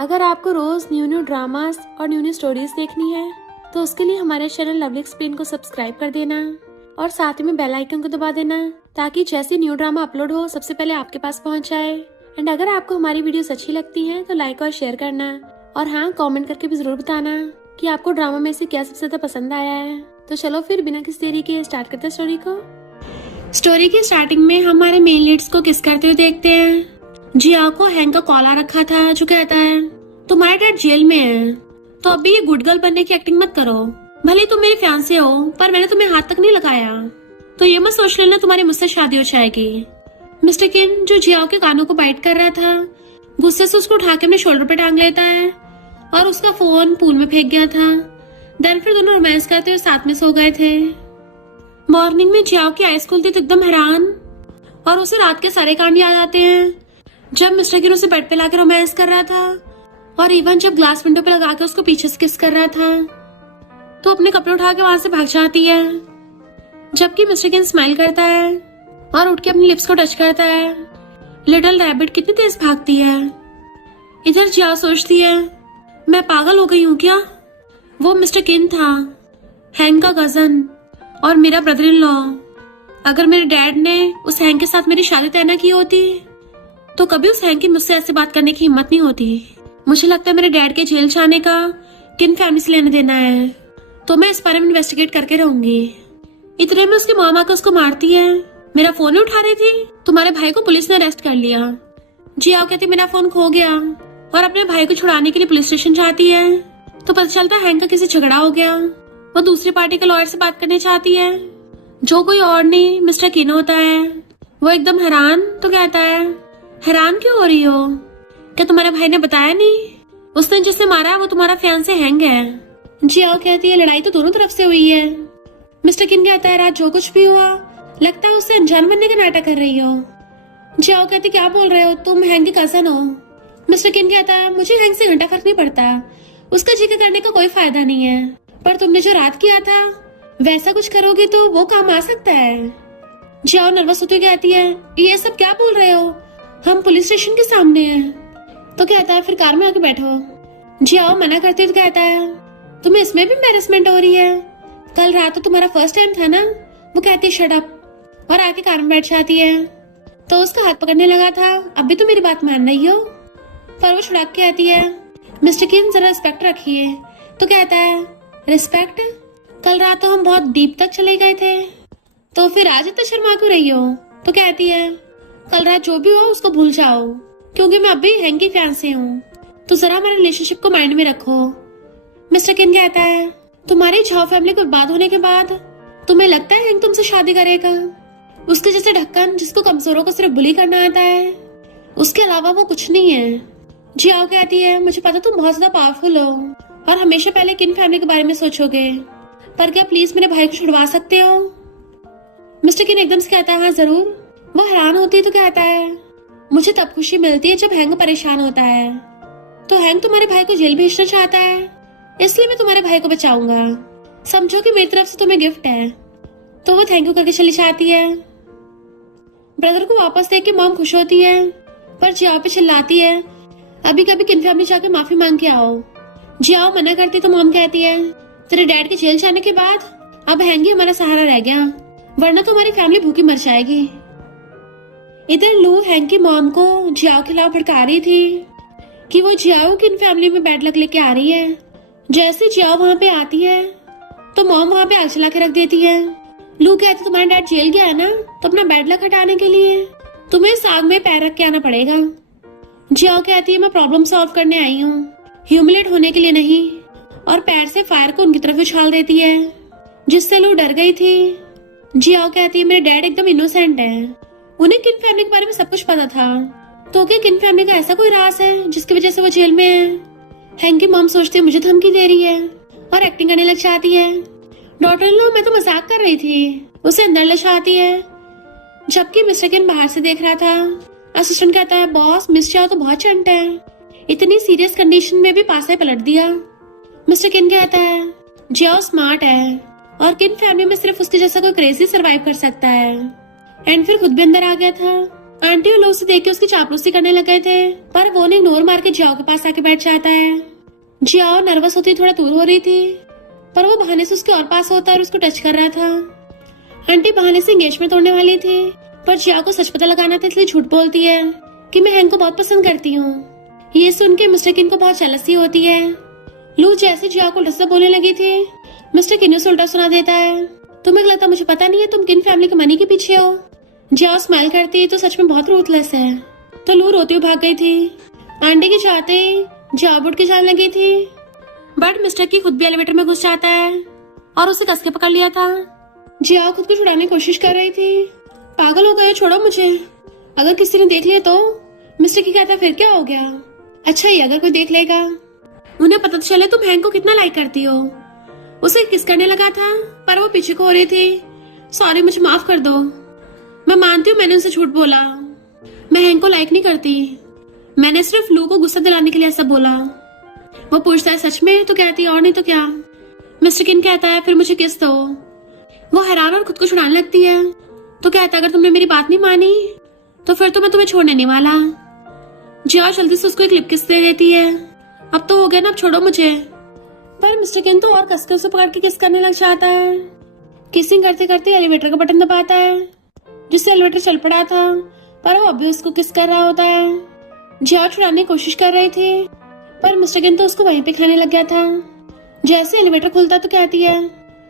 अगर आपको रोज new new dramas और न्यू न्यू स्टोरीज देखनी है तो उसके लिए हमारे चैनल लवली एक्सप्लेन को सब्सक्राइब कर देना और साथ में बेल आइकन को दबा देना ताकि जैसे न्यू ड्रामा अपलोड हो सबसे पहले आपके पास पहुंच जाए। एंड अगर आपको हमारी वीडियोस अच्छी लगती हैं तो लाइक और शेयर करना और हाँ, कमेंट करके भी जरूर बताना कि आपको ड्रामा में से क्या सबसे ज्यादा पसंद आया है। तो चलो फिर बिना किसी देरी के स्टार्ट करते हैं स्टोरी को। स्टोरी की स्टार्टिंग में हमारे मेन लीड्स को किस करते हुए देखते हैं। जियाओ को हैंग का कॉल आ रखा था जो कहता है तुम्हारे डैड जेल में है, तो अभी ये गुड गर्ल बनने की एक्टिंग मत करो। भले तुम मेरे फियांसे हो पर मैंने तुम्हें हाथ तक नहीं लगाया, तो ये मत सोच लेना तुम्हारी मुझसे शादी हो जाएगी। मिस्टर किन जो जियाओ के कानों को बाइट कर रहा था गुस्से से उसको उठा के अपने शोल्डर पे टांग लेता है और उसका फोन पूल में फेंक गया था। देन फिर दोनों रोमांस करते हुए साथ में सो गए थे। मॉर्निंग में जियाओ की आईज खुलती तो एकदम हैरान और उसे रात के सारे कांड याद आते हैं जब मिस्टर किन उसे बेड पे लाके रोमांस कर रहा था और इवन जब ग्लास विंडो पे लगा के उसको पीछे से किस कर रहा था तो अपने कपड़े उठा के वहां से भाग जाती है, जबकि मिस्टर किन स्माइल करता है और उठ के अपनी लिप्स को टच करता है। लिटिल रैबिट कितनी तेज भागती है। इधर जिया सोचती है मैं पागल हो गई हूँ क्या। वो मिस्टर किन था, हैंग का कजन और मेरा ब्रदर इन लॉ। अगर मेरे डैड ने उस हैंग के साथ मेरी शादी तय न की होती तो कभी उस हैंग की मुझसे ऐसे बात करने की हिम्मत नहीं होती। मुझे लगता है मेरे डैड के जेल जाने का किन फैमिली से लेने देना है, तो मैं इस बारे में इन्वेस्टिगेट करके रहूंगी। इतने में उसकी मॉम आकर उसको मारती है। मेरा फोन ही उठा रही थी, तुम्हारे भाई को पुलिस ने अरेस्ट कर लिया। जियाओ कहती मेरा फोन खो गया और अपने भाई को छुड़ाने के लिए पुलिस स्टेशन जाती है तो पता चलता है हैंग का किसी झगड़ा हो गया। वो दूसरी पार्टी के लॉयर से बात करने चाहती है जो कोई और नहीं मिस्टर किन होता है। वो एकदम हैरान तो कहता है हैरान क्यों हो रही हो, क्या तुम्हारे भाई ने बताया नहीं उसने जिसे मारा वो तुम्हारा फियांसे हैंग है। जियाओ कहती है लड़ाई तो दोनों तरफ से हुई है। मिस्टर किन कहता है रात जो कुछ भी हुआ लगता है उससे अनजान बनने का नाटक कर रही हो। जियाओ कहती क्या बोल रहे हो, तुम हैंग की कजन हो। मिस्टर किन कहता है मुझे हैंग से घंटा फर्क नहीं पड़ता, उसका जिक्र करने का कोई फायदा नहीं है, पर तुमने जो रात किया था वैसा कुछ करोगे तो वो काम आ सकता है। जियाओ नर्वस होती कहती है ये सब क्या बोल रहे हो, हम पुलिस स्टेशन के सामने हैं। तो कहता है फिर कार में आके बैठो। जियाओ मना करती तो कहता है तुम्हें इसमें भी एम्बैरेसमेंट हो रही है, कल रात तो तुम्हारा फर्स्ट टाइम था ना। वो कहती है शट अप और आके कार में बैठ जाती है। तो उसका हाथ पकड़ने लगा था अब भी तो मेरी बात मान रही हो, पर वो छुड़क के कहती है मिस्टर किन जरा रिस्पेक्ट रखिए। तो कहता है रिस्पेक्ट, कल रात तो हम बहुत डीप तक चले गए थे, तो फिर आज इतना शर्मा क्यों रही हो। तो कहती है कल रात जो भी हो उसको भूल जाओ क्योंकि मैं अभी हैंग की फियांसे हूँ, तो जरा हमारे रिलेशनशिप को माइंड में रखो। मिस्टर किन कहता है तुम्हारी झाओ फैमिली को बर्बाद होने के बाद तुम्हें लगता है हैंग तुमसे शादी करेगा। उसके जैसे ढक्कन जिसको कमजोरों को सिर्फ बुली करना आता है, उसके अलावा वो कुछ नहीं है। जियाओ कहती है मुझे पता तुम बहुत ज्यादा पावरफुल हो और हमेशा पहले किन फैमिली के बारे में सोचोगे, पर क्या प्लीज मेरे भाई को छुड़वा सकते हो। मिस्टर किन एकदम से कहता है हाँ जरूर। वो हैरान होती है तो कहता है मुझे तब खुशी मिलती है जब हैंग परेशान होता है, तो हैंग तुम्हारे भाई को जेल भेजना चाहता है इसलिए मैं तुम्हारे भाई को बचाऊंगा, समझो कि मेरी तरफ से तुम्हें गिफ्ट है। तो वो थैंक यू करके चली जाती है। ब्रदर को वापस देख के मॉम खुश होती है पर जियाओ पे चिल्लाती है अभी कभी किन फैमिली जाके माफी मांग के आओ। जियाओ मना करती तो मॉम कहती है तेरे डैड के जेल जाने के बाद अब हैंग ही हमारा सहारा रह गया, वरना तो हमारी फैमिली भूखी मर जाएगी। इधर लू हैंग की मॉम को जियाओ के खिलाफ भड़का रही थी कि वो जियाओ की इन फैमिली में बैड लक लेके आ रही है। जैसे जियाओ वहाँ पे आती है तो मॉम वहाँ पे आग जला के रख देती है। लू कहती तुम्हारा डैड जेल गया है ना, तो अपना बैड लक हटाने के लिए तुम्हें इस आग में पैर रख के आना पड़ेगा। जियाओ कहती है मैं प्रॉब्लम सॉल्व करने आई हूँ, ह्यूमिलेट होने के लिए नहीं, और पैर से फायर को उनकी तरफ उछाल देती है जिससे लू डर गई थी। जियाओ कहती है मेरे डैड एकदम इनोसेंट है, उन्हें किन फैमिली के बारे में सब कुछ पता था, तो क्या किन फैमिली का ऐसा कोई राज है जिसकी वजह से वो जेल में है। हैंग की मॉम सोचती है मुझे धमकी दे रही है और एक्टिंग करने लग जाती है। डॉटर इन लॉ मैं तो मजाक कर रही थी, उसे अंदर ले जाती है, जबकि मिस्टर किन बाहर से देख रहा था। असिस्टेंट कहता है बॉस मिस जाओ तो बहुत चंट है, इतनी सीरियस कंडीशन में भी पासा पलट दिया। मिस्टर किन कहता है जियाओ स्मार्ट है और किन फैमिली में सिर्फ उसके जैसा कोई क्रेजी सरवाइव कर सकता है। एंड फिर खुद भी अंदर आ गया था। आंटी और लोग उसे देख के उसकी चापलूसी करने लग गए थे, पर वो उन्हें इग्नोर मार के जियाओ के पास आके बैठ जाता है। जियाओ नर्वस होती थोड़ा दूर हो रही थी, पर वो बहाने से उसके और पास होता और उसको टच कर रहा था। आंटी बहाने से एंगेजमेंट तोड़ने वाली थी, पर जियाओ को सच पता लगाना था, इसलिए झूठ बोलती है कि मैं हैंक को बहुत पसंद करती हूँ। ये सुन के मिस्टर किन को बहुत जेलसी होती है। लू जैसे जियाओ को उल्टा बोलने लगी थी, मिस्टर किन उसे उल्टा सुना देता है, तुम्हें लगता मुझे पता नहीं है तुम किन फैमिली के मनी के पीछे हो। जियाओ स्माइल करती तो सच में बहुत रूथलेस है। तो लू रोती हुई भाग गई थी। आंटी के चाहते ही जियाओ बुट की जाने लगी थी, बट मिस्टर की खुद भी एलिवेटर में घुस जाता है और उसे कस के पकड़ लिया था। जियाओ खुद को छुड़ाने की कोशिश कर रही थी। पागल हो गए, छोड़ो मुझे, अगर किसी ने देख लिया तो। मिस्टर की कहता फिर क्या हो गया, अच्छा ही अगर कोई देख लेगा, उन्हें पता तो चले तुम हैंक को कितना लाइक करती हो। उसे किस करने लगा था, पर वो पीछे को हो रही थी। सॉरी, मुझे माफ कर दो, मैं मानती हूँ मैंने उनसे झूठ बोला, मैं हैंक को लाइक नहीं करती, मैंने सिर्फ लू को गुस्सा दिलाने के लिए ऐसा बोला। वो पूछता है सच में, तो कहती है और नहीं तो क्या। मिस्टर किन कहता है फिर मुझे किस दो। वो हैरान और खुद को छुड़ाने लगती है, तो कहता अगर तुमने मेरी बात नहीं मानी तो फिर तो मैं तुम्हें छोड़ने नहीं वाला। जिया जल्दी से उसको एक लिप किस दे देती है, अब तो हो गया ना, अब छोड़ो मुझे। पर मिस्टर किन तो और कसके उसे पकड़ के किस करने लग जाता है। किसिंग करते करते एलिवेटर का बटन दबाता है, जिससे एलिवेटर चल पड़ा था, पर वो अभी उसको किस कर रहा होता है। जिया छुड़ाने की कोशिश कर रही थी, पर मिस्टर किन तो उसको वहीं पे खाने लग गया था। जैसे एलिवेटर खुलता तो कहती है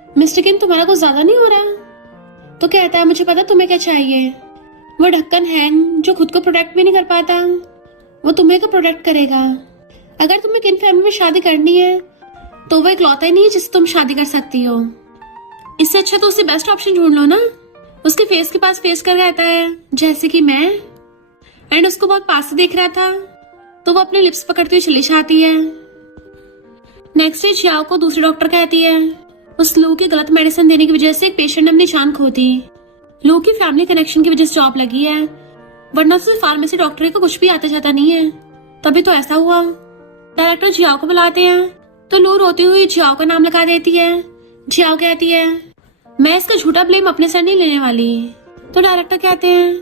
मिस्टर किन तुम्हारा कुछ ज्यादा नहीं हो रहा। तो कहता है मुझे पता तुम्हें क्या चाहिए। वो ढक्कन हैंग जो खुद को प्रोटेक्ट भी नहीं कर पाता, वो तुम्हें को प्रोटेक्ट करेगा। अगर तुम्हें किन फैमिली में शादी करनी है तो वो इकलौता ही नहीं है जिससे तुम शादी कर सकती हो। इससे अच्छा तो उसे बेस्ट ऑप्शन ढूंढ लो ना। उसके फेस के पास फेस कर रहता है जैसे कि मैं, एंड उसको बहुत पास से देख रहा था, तो वो अपने लिप्स पकड़ती हुई चली जाती है। नेक्स्ट डे जियाओ को दूसरी डॉक्टर कहती है उस लू की गलत मेडिसिन देने की वजह से एक पेशेंट ने अपनी जान खो दी। लू की फैमिली कनेक्शन की वजह से जॉब लगी है, वरना तो फार्मेसी डॉक्टरी को कुछ भी आता जाता नहीं है। तभी तो ऐसा हुआ। डायरेक्टर जियाओ को बुलाते हैं, तो लू रोती हुई जियाओ का नाम लगा देती है। जियाओ कहती है मैं इसका झूठा ब्लेम अपने सर नहीं लेने वाली। तो डायरेक्टर कहते हैं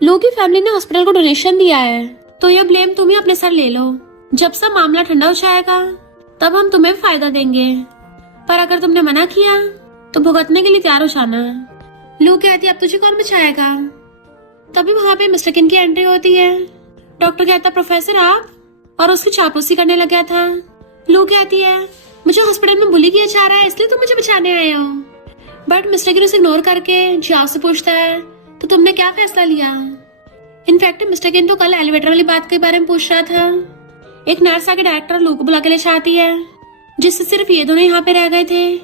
लू की फैमिली ने हॉस्पिटल को डोनेशन दिया है, तो ये ब्लेम तुम ही अपने सर ले लो। जब सब मामला ठंडा हो जाएगा तब हम तुम्हें फायदा देंगे, पर अगर तुमने मना किया तो भुगतने के लिए तैयार हो जाना। लू कहती है अब तुझे कौन बचाएगा। तभी वहाँ पे मिस्टर किन की एंट्री होती है। डॉक्टर कहता प्रोफेसर आप, और उसकी चापलूसी करने लग गया था। लू कहती है मुझे हॉस्पिटल में बुली किया जा रहा है, इसलिए तुम मुझे बचाने आए हो। बट मिस्टर किन उसे इग्नोर करके जियाओ से पूछता है तो तुमने क्या फैसला लिया। इनफैक्ट मिस्टर किन तो कल एलिवेटर वाली बात के बारे में पूछ रहा था। एक नर्स आके डायरेक्टर लू को बुला के ले जाती है, जिससे सिर्फ ये दोनों यहाँ पे रह गए थे।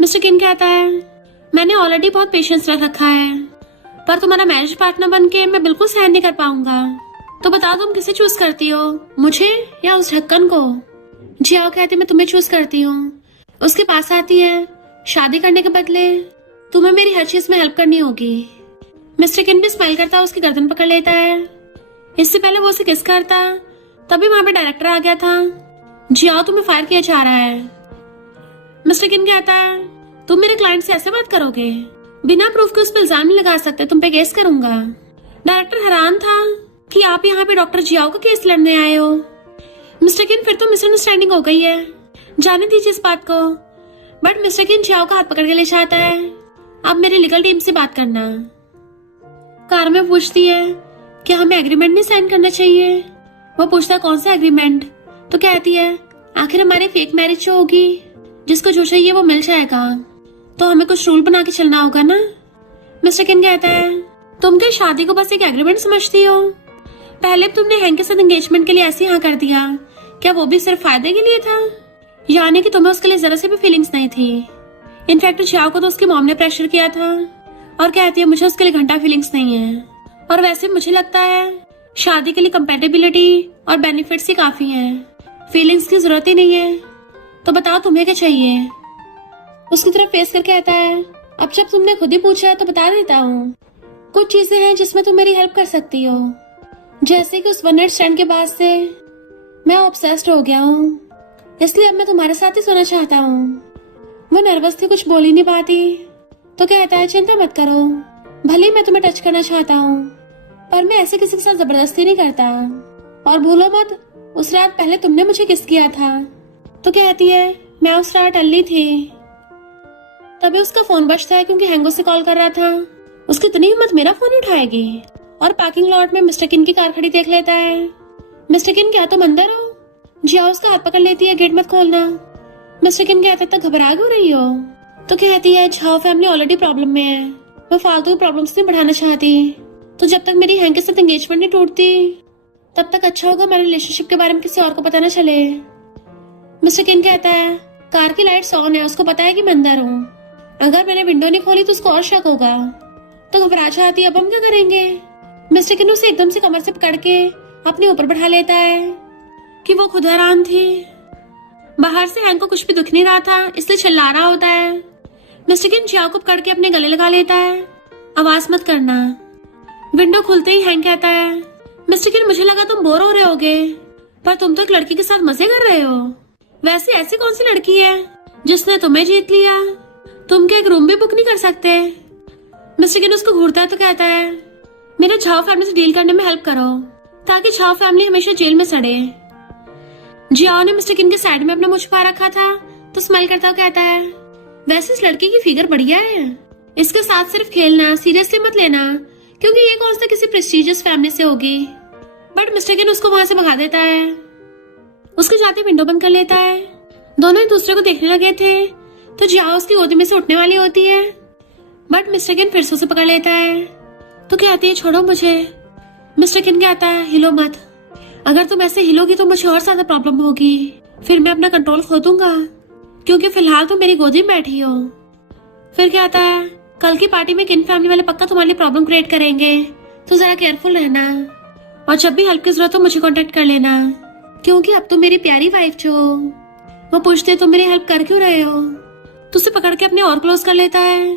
मिस्टर किन कहता है मैंने ऑलरेडी बहुत पेशेंस रख रखा है, पर तुम्हारा मैरिज पार्टनर बन के मैं बिल्कुल सहन नहीं कर पाऊंगा। तो बताओ तुम किसे चूज करती हो, मुझे या उस ढक्कन को। जियाओ कहती मैं तुम्हें चूज करती हूँ। उसके पास आती है, शादी करने के बदले तुम्हें मेरी हर चीज में हेल्प करनी होगी। मिस्टर किन भी स्माइल करता उसकी गर्दन पकड़ लेता है। इससे पहले वो उसे किस करता, तभी वहां पे डायरेक्टर आ गया था। जियाओ तुम्हें फायर किया जा रहा है। मिस्टर किन कहता है तुम मेरे क्लाइंट से ऐसे बात करोगे, बिना प्रूफ के उस पर इल्जाम नहीं लगा सकते, तुम पे केस करूंगा। डायरेक्टर हैरान था कि आप यहाँ पे डॉक्टर जियाओ का केस लड़ने आए हो। मिस्टर किन फिर तो मिसअंडरस्टैंडिंग हो गई है, जाने दीजिए इस बात को। बट मिस्टर किन जियाओ का हाथ पकड़ के ले जाता है, अब मेरी लीगल टीम से बात करना। कार में पूछती है क्या हमें एग्रीमेंट नहीं साइन करना चाहिए। वो पूछता है कौन सा एग्रीमेंट। तो कहती है आखिर हमारे फेक मैरिज जो होगी, जिसको जो चाहिए वो मिल जाएगा, तो हमें कुछ रूल बना के चलना होगा ना। मिस्टर किन कहता है तुम क्या शादी को बस एक एग्रीमेंट समझती हो। पहले तुमने हैंक के साथ एंगेजमेंट के लिए ऐसे हाँ कर दिया, क्या वो भी सिर्फ फायदे के लिए था, यानी कि तुम्हें उसके लिए जरा सी भी फीलिंग्स नहीं थी। इनफैक्ट जियाओ को तो उसकी मॉम ने प्रेशर किया था, और कहती है मुझे उसके लिए घंटा फीलिंग्स नहीं है, और वैसे मुझे लगता है शादी के लिए कंपेटेबिलिटी और बेनिफिट्स ही काफी हैं, फीलिंग्स की जरूरत ही नहीं है। तो बताओ तुम्हें क्या चाहिए। उसकी तरफ फेस करके कहता है अब जब तुमने खुद ही पूछा तो बता देता हूँ। कुछ चीजें हैं जिसमें तुम मेरी हेल्प कर सकती हो, जैसे कि उस वन नाइट स्टैंड के बाद से मैं ऑब्सेस्ड हो गया हूँ, इसलिए अब मैं तुम्हारे साथ ही सोना चाहता हूँ। वो नर्वस थी, कुछ बोल ही नहीं पाती। तो कहता है चिंता मत करो, भले ही मैं तुम्हें टच करना चाहता हूँ, पर मैं ऐसे किसी के साथ जबरदस्ती नहीं करता। और भूलो मत, उस रात पहले तुमने मुझे किस किया था। तो कहती है मैं उस रात अल्ली थी। तभी उसका फोन बजता है क्योंकि हैंगो से कॉल कर रहा था। उसकी इतनी हिम्मत मेरा फोन उठाएगी। और पार्किंग लॉट में मिस्टर किन की कार खड़ी देख लेता है। मिस्टर किन क्या तुम अंदर हो? जिया उसका हाथ पकड़ लेती है, गेट मत खोलना। मिस्टर किन कहता है तक घबरा क्यों रही हो? तो कहती है झाओ फैमिली ऑलरेडी प्रॉब्लम में है, मैं फालतू प्रॉब्लम्स नहीं बढ़ाना चाहती। तो जब तक मेरी हैंग के साथ एंगेजमेंट नहीं टूटती तब तक अच्छा होगा मेरे रिलेशनशिप के बारे में किसी और को पता न चले। मिस्टर किन कहता है कार की लाइट्स ऑन है, उसको पता है कि मैं अंदर हूँ। अगर मैंने विंडो नहीं खोली तो उसको और शक होगा। तो घबरा जाती है, अब हम क्या करेंगे? मिस्टर किन उसे एकदम से कमर से पकड़ के अपने ऊपर बैठा लेता है कि वो खुद हैरान थी। बाहर से हैंग को कुछ भी दुख नहीं रहा था, इसलिए चिल्ला रहा होता है। मिस्टर किन जिया को पकड़ के अपने गले लगा लेता है, आवाज मत करना। विंडो खुलते ही हैंग कहता है मिस्टर किन मुझे लगा तुम बोर हो रहे होगे, पर तुम तो एक लड़की के साथ मजे कर रहे हो। वैसे ऐसी कौन सी लड़की है जिसने तुम्हें जीत लिया? तुम क्या एक रूम भी बुक नहीं कर सकते? मिस्टर किन उसको घूरता है तो कहता है मेरे झाओ फैमिली से डील करने में हेल्प करो ताकि झाओ फैमिली हमेशा जेल में सड़े। जियाओ ने मिस्टर किन के साइड में अपना मुंह छुपा रखा था तो स्माइल करता हुआ कहता है वैसे इस लड़की की फिगर बढ़िया है, इसके साथ सिर्फ खेलना, सीरियसली मत लेना क्योंकि ये कौन सा किसी प्रेस्टिजियस फैमिली से होगी। बट मिस्टर किन उसको वहां से भगा देता है। उसके जाते विंडो बंद कर लेता है। दोनों एक दूसरे को देखने लगे थे तो जियाओ उसकी गोदी में से उठने वाली होती है, बट मिस्टर किन फिर से उसे पकड़ लेता है। तो कहती है छोड़ो मुझे। मिस्टर किन कहता है हिलो मत, अगर तुम ऐसे हिलोगी तो मुझे और ज्यादा प्रॉब्लम होगी, फिर मैं अपना कंट्रोल खो दूंगा क्योंकि फिलहाल तुम मेरी गोदी में बैठी हो। फिर कहता है कल की पार्टी में किन फैमिली वाले पक्का तुम्हारे लिए प्रॉब्लम क्रिएट करेंगे, तो जरा केयरफुल रहना और जब भी हेल्प की जरूरत हो मुझे कांटेक्ट कर लेना क्योंकि अब तुम मेरी प्यारी वाइफ जो हो। वो पूछते तुम मेरी हेल्प कर क्यों रहे हो? तो उसे पकड़ के अपने और क्लोज कर लेता है।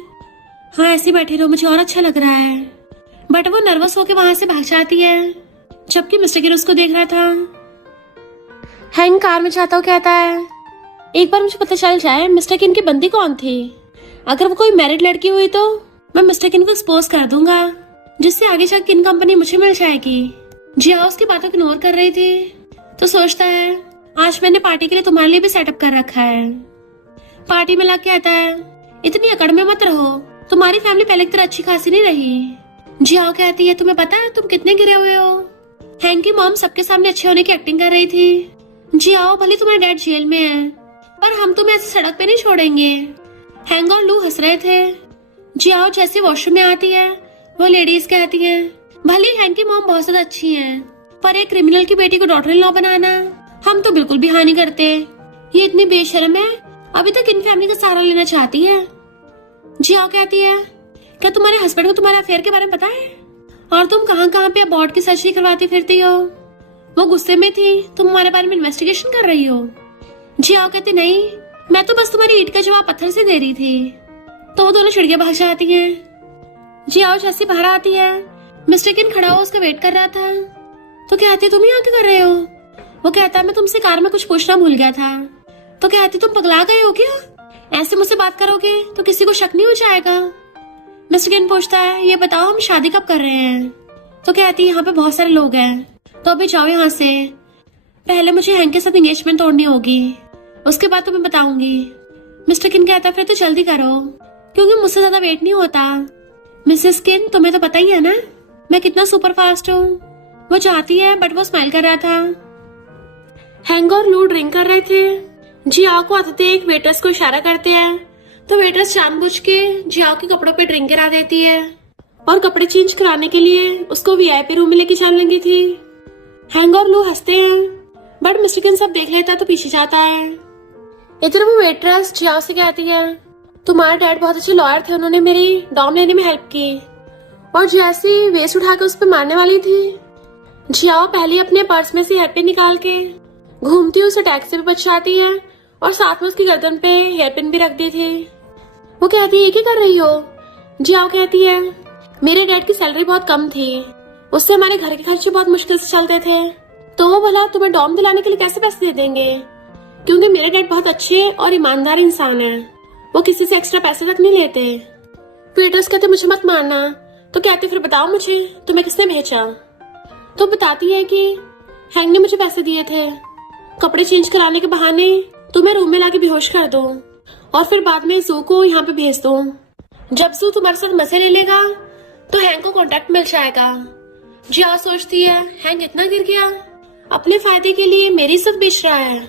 हाँ ऐसे बैठे रहो, मुझे और अच्छा लग रहा है। बट वो नर्वस होके वहां से भाग जाती है जबकि मिस्टर किन उसको देख रहा था। हैंग कार में जाता हुआ कहता है एक बार मुझे पता चल जाए मिस्टर किन की बंदी कौन थी। अगर वो कोई मैरिड लड़की हुई तो मैं मिस्टर किन को एक्सपोज कर दूंगा जिससे आगे जाकर किन कंपनी मुझे मिल जाएगी। जिया उसकी बातों को इग्नोर कर रही थी तो सोचता है आज मैंने पार्टी के लिए तुम्हारे लिए भी सेटअप कर रखा है। पार्टी में लग कहता है इतनी अकड़ में मत रहो, तुम्हारी फैमिली पहले की तरह अच्छी खासी नहीं रही। जिया कहती है तुम्हें पता है तुम कितने गिरे हुए हो? हैंग की मॉम सबके सामने अच्छे होने की एक्टिंग कर रही थी। जियाओ भले तुम्हारे डैड जेल में है पर हम तुम्हें ऐसे सड़क पे नहीं छोड़ेंगे। हैंग और लू हंस रहे थे। जियाओ जैसे वॉशरूम में आती है वो लेडीज कहती हैं भले हैंग की मॉम बहुत ज्यादा अच्छी है पर एक क्रिमिनल की बेटी को डॉटर इन लॉ बनाना हम तो बिल्कुल भी हाँ नहीं करते। ये इतनी बेशर्म है, अभी तक इन फैमिली का सहारा लेना चाहती है। जियाओ कहती है क्या तुम्हारे हस्बैंड को तुम्हारे अफेयर के बारे में पता है और तुम कहाँ कहाँ पे अबॉर्ट की सर्जरी करवाती फिरती हो? वो गुस्से में थी, तुम हमारे बारे में इन्वेस्टिगेशन कर रही हो। जियाओ कहती नहीं, मैं तो बस तुम्हारी ईंट का जवाब पत्थर से दे रही थी। तो वो दोनों चिड़िया भाग जाती हैं। जियाओ जैसी बाहर आती है मिस्टर किन खड़ा हो उसका वेट कर रहा था तो कहती तुम यहाँ क्या कर रहे हो? वो कहता मैं तुमसे कार में कुछ पूछना भूल गया था। तो कहती तुम पगला गए हो क्या? ऐसे मुझसे बात करोगे तो किसी को शक नहीं हो जाएगा। मिस्टर किन पूछता है ये बताओ हम शादी कब कर रहे हैं? तो कहती यहाँ पे बहुत सारे लोग हैं तो अभी जाओ यहाँ से, पहले मुझे हैंग के साथ एंगेजमेंट तोड़नी होगी, उसके बाद तुम्हें बताऊंगी। मिस्टर किन कहता फिर तो जल्दी करो क्योंकि मुझसे ज्यादा वेट नहीं होता। मिसेस किन तुम्हें तो पता ही है ना मैं कितना सुपर फास्ट हूँ। वो चाहती है बट वो स्माइल कर रहा था। हैंग और लू ड्रिंक कर रहे थे। जियाओ को आते एक वेटर्स को इशारा करते हैं तो वेटर्स जानबूझ के जियाओ के कपड़ों पे ड्रिंक करा देती है और कपड़े चेंज कराने के लिए उसको वीआईपी रूम में लेके जाने लगी थी। हैंग और लू हंसते हैं बट मिस्टर किन सब देख लेता तो पीछे जाता है। इधर वो वेट्रेस जियाओ से कहती है तुम्हारे डैड बहुत अच्छे लॉयर थे, उन्होंने मेरी डॉम लेने में हेल्प की। और जैसी वेस्ट उठा के उस पर मारने वाली थी जियाओ पहले अपने पर्स में से हेयरपिन निकाल के घूमती हुई उसे टैक्स से भी बच जाती है और साथ में उसकी गर्दन पे हेयरपिन भी रख दी थी। वो कहती है ये क्या कर रही हो? जियाओ कहती है मेरे डैड की सैलरी बहुत कम थी, उससे हमारे घर के खर्चे बहुत मुश्किल से चलते थे, तो वो भला तुम्हें डॉम दिलाने के लिए कैसे पैसे दे देंगे? क्योंकि मेरे डैड बहुत अच्छे और ईमानदार इंसान है, वो किसी से एक्स्ट्रा पैसे तक नहीं लेते। पीटर्स कहते मुझे मत मारना, तो कहती फिर बताओ मुझे तुम्हें किसने भेजा। तो बताती है कि हैंग ने मुझे पैसे दिए थे कपड़े चेंज कराने के बहाने तुम्हें रूम में लाके बेहोश कर दो और फिर बाद में जू को यहाँ पे भेज दो। जब जू तुम्हारे साथ मजे ले लेगा तो हैंग को कांटेक्ट मिल जाएगा। जिया सोचती है हैंग इतना गिर गया, अपने फायदे के लिए मेरी इज्जत बेच रहा है।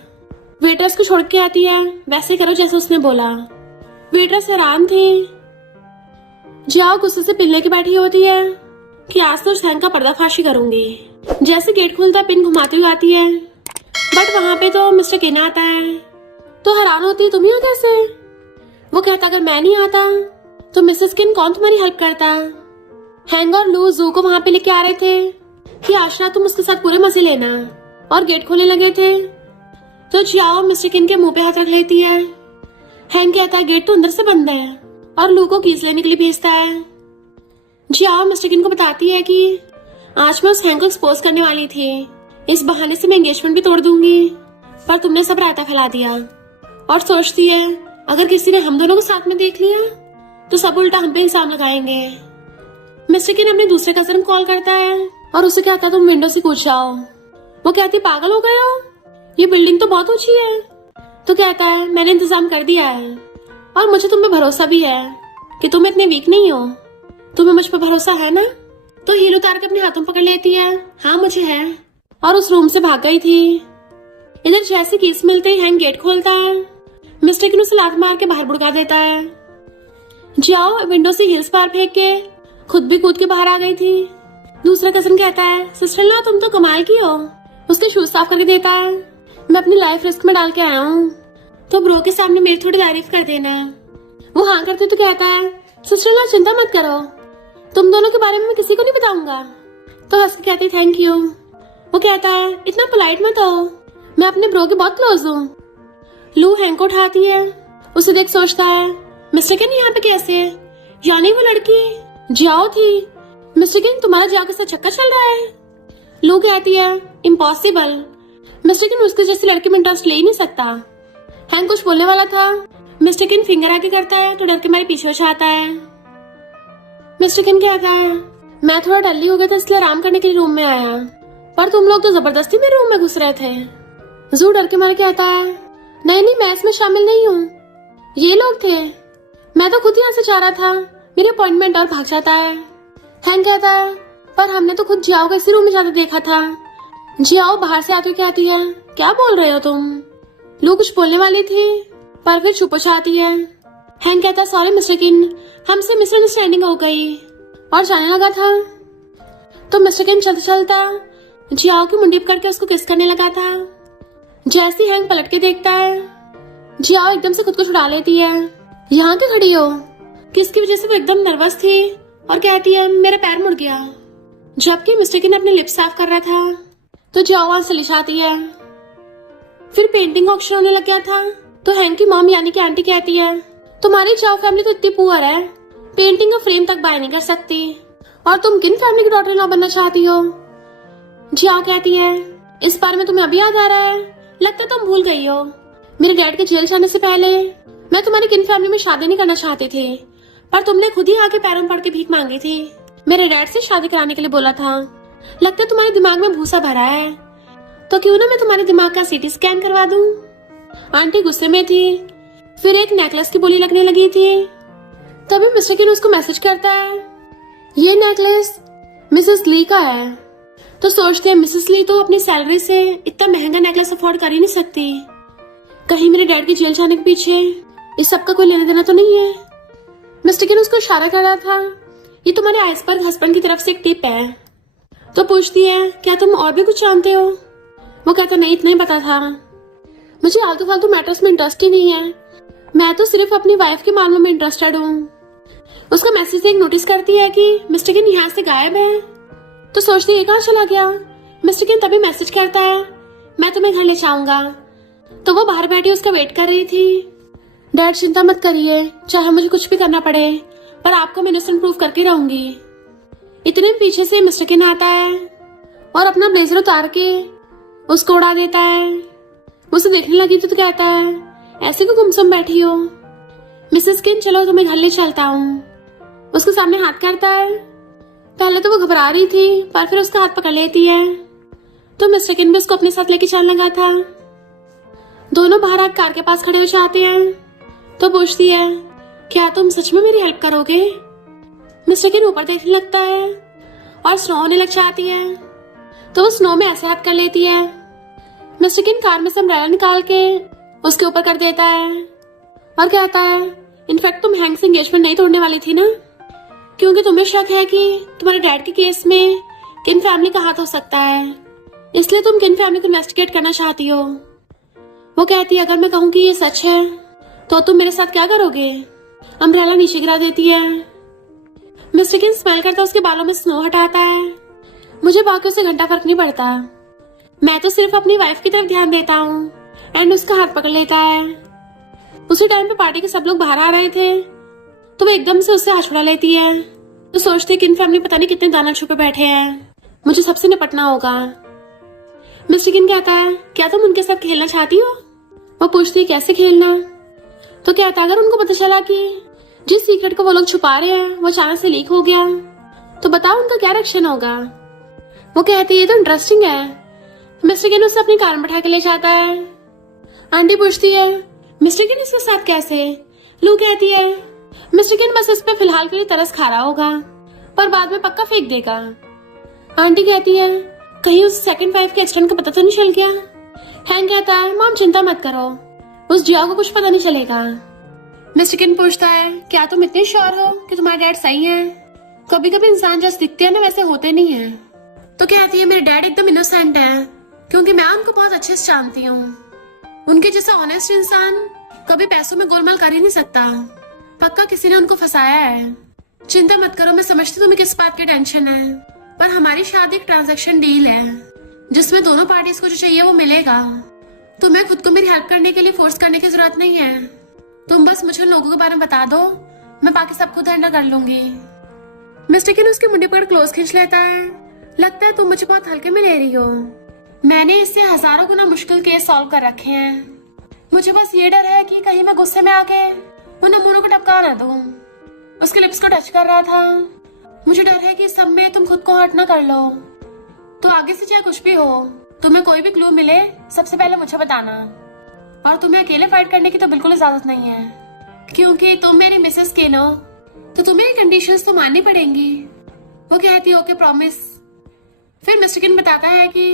वेटर्स को छोड़ के आती है, वैसे करो जैसे उसने बोला। वेटर्स हैरान थे। जिया गुस्से से पिन लेके बैठी होती है कि आज तो उस हैंग का पर्दाफाशी करूंगी। जैसे गेट खुलता पिन घुमाती हुई आती है, बट वहां पे तो मिस्टर किन आता है। तो हैरान होती है तुम ही हो कैसे। वो कहता अगर मैं नहीं आता तो मिसेस किन कौन तुम्हारी हेल्प करता। हैंग और लू जू को वहां पे लेके आ रहे थे कि आशा तुम उसके साथ पूरे मजे लेना, और गेट खोलने लगे थे तो जियाओ मिस्टर किन के मुंह पे हाथ रख लेती है। हैंग कहता है गेट तो अंदर से बंद है और लू को कीज लेने के लिए भेजता है। जियाओ मिस्टर किन को बताती है कि आज मैं उस हैंग को एक्सपोज करने वाली थी, इस बहाने से मैं एंगेजमेंट भी तोड़ दूंगी, पर तुमने सब रायता फैला दिया। और सोचती है अगर किसी ने हम दोनों को साथ में देख लिया तो सब उल्टा हम पे इल्जाम लगाएंगे। मिस्टर किन अपने दूसरे कजन को कॉल करता है और उसे कहता है तुम विंडो से कूद जाओ। वो कहती पागल हो गए हो, ये बिल्डिंग तो बहुत ऊंची है। तो कहता है मैंने इंतजाम कर दिया है और मुझे तुम पे भरोसा भी है कि तुम इतने वीक नहीं हो। तुम्हें मुझ पर भरोसा है ना। तो हील उतार के अपने हाथों पकड़ लेती है, हाँ मुझे है, और उस रूम से भाग गई थी। इधर जैसे कीस मिलते ही हैंग गेट खोलता है। मिस्टर किन उसे लात मार के बाहर बुड़का देता है। जाओ विंडो से हील्स पार फेंक के खुद भी कूद के बाहर आ गई थी। दूसरा कजन कहता है सिस्टर ला तुम तो कमाल की हो। उसके शूज साफ करके देता है, मैं अपनी लाइफ रिस्क में डाल के आया हूँ तो ब्रो के सामने मेरी थोड़ी तारीफ कर देना। वो हाँ करते तो कहता है सिस्टर ला चिंता मत करो, तुम दोनों के बारे में मैं किसी को नहीं बताऊंगा। तो हंस के कहती थैंक यू। वो कहता है इतना पोलाइट मत हो, मैं अपने ब्रो के बहुत क्लोज हूँ। लू हैंग को उठाती है, उसे देख सोचता है मिस्टर किन यहाँ पे कैसे, यानी वो लड़की जियाओ थी। मिस्टर किन तुम्हारा जियाओ के साथ चक्कर चल रहा है। लू कहती है इम्पॉसिबल, मिस्टर किन उसके जैसी लड़की में इंटरेस्ट ले ही नहीं सकता। हैंग कुछ बोलने वाला था, मिस्टर किन फिंगर आगे करता है तो डर के मारे पीछे आता है। मिस्टर किन कहता है मैं थोड़ा डल्ली हो गया था इसलिए आराम करने के लिए रूम में आया, पर तुम लोग तो जबरदस्ती मेरे रूम में घुस रहे थे। जू डर के मारे कहता है नहीं नहीं मैं इसमें शामिल नहीं हूँ, ये लोग थे, मैं तो खुद यहाँ से जा रहा था, मेरी अपॉइंटमेंट और भाग जाता है। हैंग कहता है पर हमने तो खुद जियाओ को इसी रूम में जाते देखा था। जियाओ बाहर से आते कहती है क्या बोल रहे हो तुम। लू कुछ बोलने वाली थी पर फिर चुप हो जाती है। हैंग कहता सॉरी मिस्टर किन, हमसे मिसअंडरस्टैंडिंग हो गई, और जाने लगा था तो मिस्टर किन चलता चलता जियाओ की मुंडी पकड़ के उसको किस करने लगा था। जैसे हैंग पलट के देखता है, जियाओ एकदम से खुद को छुड़ा लेती है। यहाँ क्यों खड़ी हो। किसकी वजह से वो एकदम नर्वस थी और कहती है मेरा पैर मुड़ गया। जबकि मिस्टर किन अपने लिप्स साफ कर रहा था तो जियाओ वहां से लिशाती है। फिर पेंटिंग ऑक्शन होने लग गया था तो हैंग की मॉम यानी कि आंटी कहती है तुम्हारी जियाओ फैमिली तो इतनी पुअर है, पेंटिंग का फ्रेम तक बाय नहीं कर सकती, और तुम किन फैमिली की डॉटर इन लॉ बनना चाहती हो। जियाओ कहती है इस बार में तुम्हें अभी याद आ रहा है, लगता तुम भूल गई हो। मेरे डैड के जेल जाने से पहले मैं तुम्हारी किन फैमिली में शादी नहीं करना चाहती थी, पर तुमने खुद ही आके पैरों में पड़ के भीख मांगी थी। मेरे डैड से शादी कराने के लिए बोला था। लगता तुम्हारे दिमाग में भूसा भरा है, तो क्यों ना मैं तुम्हारे दिमाग का सीटी स्कैन करवा दूं। आंटी गुस्से में थी। फिर एक नेकलेस की बोली लगने लगी थी। तभी मिस्टर किन उसको मैसेज करता है ये नेकलेस मिसेस ली का है। तो सोचते हैं मिसेस ली तो अपनी सैलरी से इतना महंगा नेकलेस अफोर्ड कर ही नहीं सकती, कहीं मेरे डैड के जेल जाने के पीछे इस सब का कोई लेना देना तो नहीं है। मिस्टर किन उसको इशारा कर रहा था ये तुम्हारे आइसबर्ग हस्बैंड की तरफ से एक टिप है। तो पूछती है क्या तुम और भी कुछ जानते हो। वो कहता नहीं इतना ही पता था, मुझे आलतू फालतू मैटर्स में इंटरेस्ट ही नहीं है, मैं तो सिर्फ अपनी वाइफ के मामलों में इंटरेस्टेड हूँ। उसका मैसेज एक नोटिस करती है कि मिस्टर किन यहाँ से गायब है। तो सोचती है कहाँ चला गया। मिस्टर किन तभी मैसेज करता है मैं तुम्हें घर ले जाऊंगा। तो वो बाहर बैठी उसका वेट कर रही थी। डैड चिंता मत करिए, चाहे मुझे कुछ भी करना पड़े, पर आपको मैं इनोसेंट प्रूफ करके रहूंगी। इतने पीछे से मिस्टर किन आता है और अपना ब्लेजर उतार के उसको उड़ा देता है। उसे देखने लगी तो कहता है ऐसे क्यों गुमसुम बैठी हो। मिसेस किन चलो तुम्हें घर ले चलता हूँ। उसके सामने हाथ करता है पहले तो वो घबरा रही थी, पर फिर उसका हाथ पकड़ लेती है। तो मिस्टर किन भी उसको अपने साथ लेके चलने लगा था। दोनों बाहर आकर कार के पास खड़े हो जाते हैं। तो पूछती है, क्या तुम सच में मेरी हेल्प करोगे? मिस्टर किन ऊपर देखने लगता है और स्नो होने लग जाती है। तो वो स्नो में ऐसे हाथ कर लेती है। मिस्टर किन कार में से अम्ब्रेला निकाल के उसके ऊपर कर देता है और कहता है, इनफैक्ट तुम हैंक से एंगेजमेंट नहीं तोड़ने वाली थी ना, क्योंकि तुम्हें शक है कि तुम्हारे डैड के केस में किन फैमिली का हाथ हो सकता है, इसलिए तुम किन फैमिली को इन्वेस्टिगेट करना चाहती हो। वो कहती है, अगर मैं कहूँ कि ये सच है तो तुम मेरे साथ क्या करोगे? अम्ब्रेला नीचे गिरा देती है। मिस्टर किन स्माइल करता उसके बालों में स्नो हटाता है। मुझे बाकियों से घंटा फर्क नहीं पड़ता, मैं तो सिर्फ अपनी वाइफ की तरफ ध्यान देता हूँ। एंड उसका हाथ पकड़ लेता है। उसी टाइम पे पार्टी के सब लोग बाहर आ रहे थे, तो वो एकदम से उससे हाथ छुड़ा लेती है। तो सोचती है कि इन फैमिली पता नहीं कितने दाना छुपे बैठे हैं, मुझे सबसे निपटना होगा। मिस्टर किन कहता है, क्या तुम उनके साथ खेलना चाहती हो? वो पूछती है, कैसे खेलना? तो कहता है, अगर उनको पता चला कि जिस सीक्रेट को वो लोग छुपा रहे हैं वो अचानक से लीक हो गया, तो बताओ उनका क्या रिएक्शन होगा। वो कहती है, ये तो इंटरेस्टिंग है। मिस्टर किन उसे अपनी कार में बैठा के ले जाता है। आंटी पूछती है, मिस्टर किन इसके साथ कैसे? लू कहती है, मिस्टर किन बस इस पे फिलहाल के लिए तरस खा रहा होगा, पर बाद में पक्का फेंक देगा। आंटी कहती है, कहीं उस सेकंड वाइफ के एक्सीडेंट का पता तो नहीं चल गया? हैंक कहता है, मॉम चिंता मत करो, उस जिया को कुछ पता नहीं चलेगा। मिस्टर किन पूछता है, क्या तुम इतने श्योर हो कि तुम्हारे डैड सही है? कभी कभी इंसान जैसे दिखते हैं ना वैसे होते नहीं है। तो कहती है, मेरे डैड एकदम इनोसेंट है, क्योंकि मैं उनको बहुत अच्छे से जानती हूँ। उनके जैसा ऑनेस्ट इंसान कभी पैसों में गोलमाल कर ही नहीं सकता। पक्का किसी ने उनको फंसाया है। चिंता मत करो, मैं समझती तुम्हें किस बात की टेंशन है, पर हमारी शादी एक ट्रांजैक्शन डील है जिसमें दोनों पार्टीज को जो चाहिए वो मिलेगा। तुम्हें खुद को मेरी हेल्प करने के लिए फोर्स करने की जरूरत नहीं है। तुम बस मुझे उन लोगों के बारे में बता दो, मैं बाकी सब खुद हैंडल कर लूंगी। मिस्टर किन उसके मुंडे पर क्लोज खींच लेता है। लगता है तुम मुझे बहुत हल्के में ले रही हो, मैंने इससे हजारों गुना मुश्किल केस सॉल्व कर रखे हैं। मुझे बस ये डर है कि कहीं मैं गुस्से में आके उन नमूनों को टपका ना दूं। उसके लिप्स को टच कर रहा था। मुझे डर है कि इस सब में तुम खुद को हर्ट ना कर लो। तो आगे से चाहे कुछ भी हो, तुम्हें कोई भी क्लू मिले सबसे पहले मुझे बताना। और तुम्हें अकेले फाइट करने की तो बिल्कुल इजाजत नहीं है, क्योंकि तुम मेरी मिसेस केन हो, तो तुम्हें ये कंडीशंस तो माननी पड़ेंगी। वो कहती है, ओके प्रॉमिस। फिर मिस्टर किन बताता है कि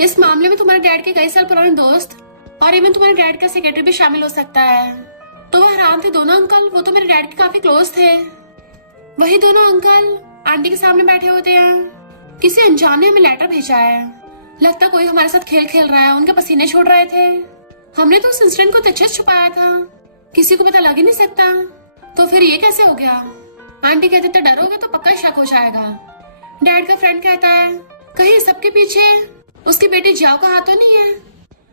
इस मामले में तुम्हारे डैड के कई साल पुराने दोस्त और इवन तुम्हारे डैड का सेक्रेटरी भी शामिल हो सकता है। तो वह हैरान थे, दोनों अंकल, वो तो मेरे डैड के काफी क्लोज थे। वही दोनों अंकल आंटी के सामने बैठे होते हैं। किसी अनजान ने हमें लेटर भेजा है, लगता कोई हमारे साथ खेल खेल रहा है। उनके पसीने छोड़ रहे थे। हमने तो उस इंसिडेंट को अच्छे से छुपाया था, किसी को पता लग ही नहीं सकता। तो फिर ये कैसे हो गया? आंटी कहते, तो डरोगे तो पक्का शक हो जाएगा। डैड का फ्रेंड कहता है, कहीं सबके पीछे उसकी बेटी जियाओ का हाथ तो नहीं है,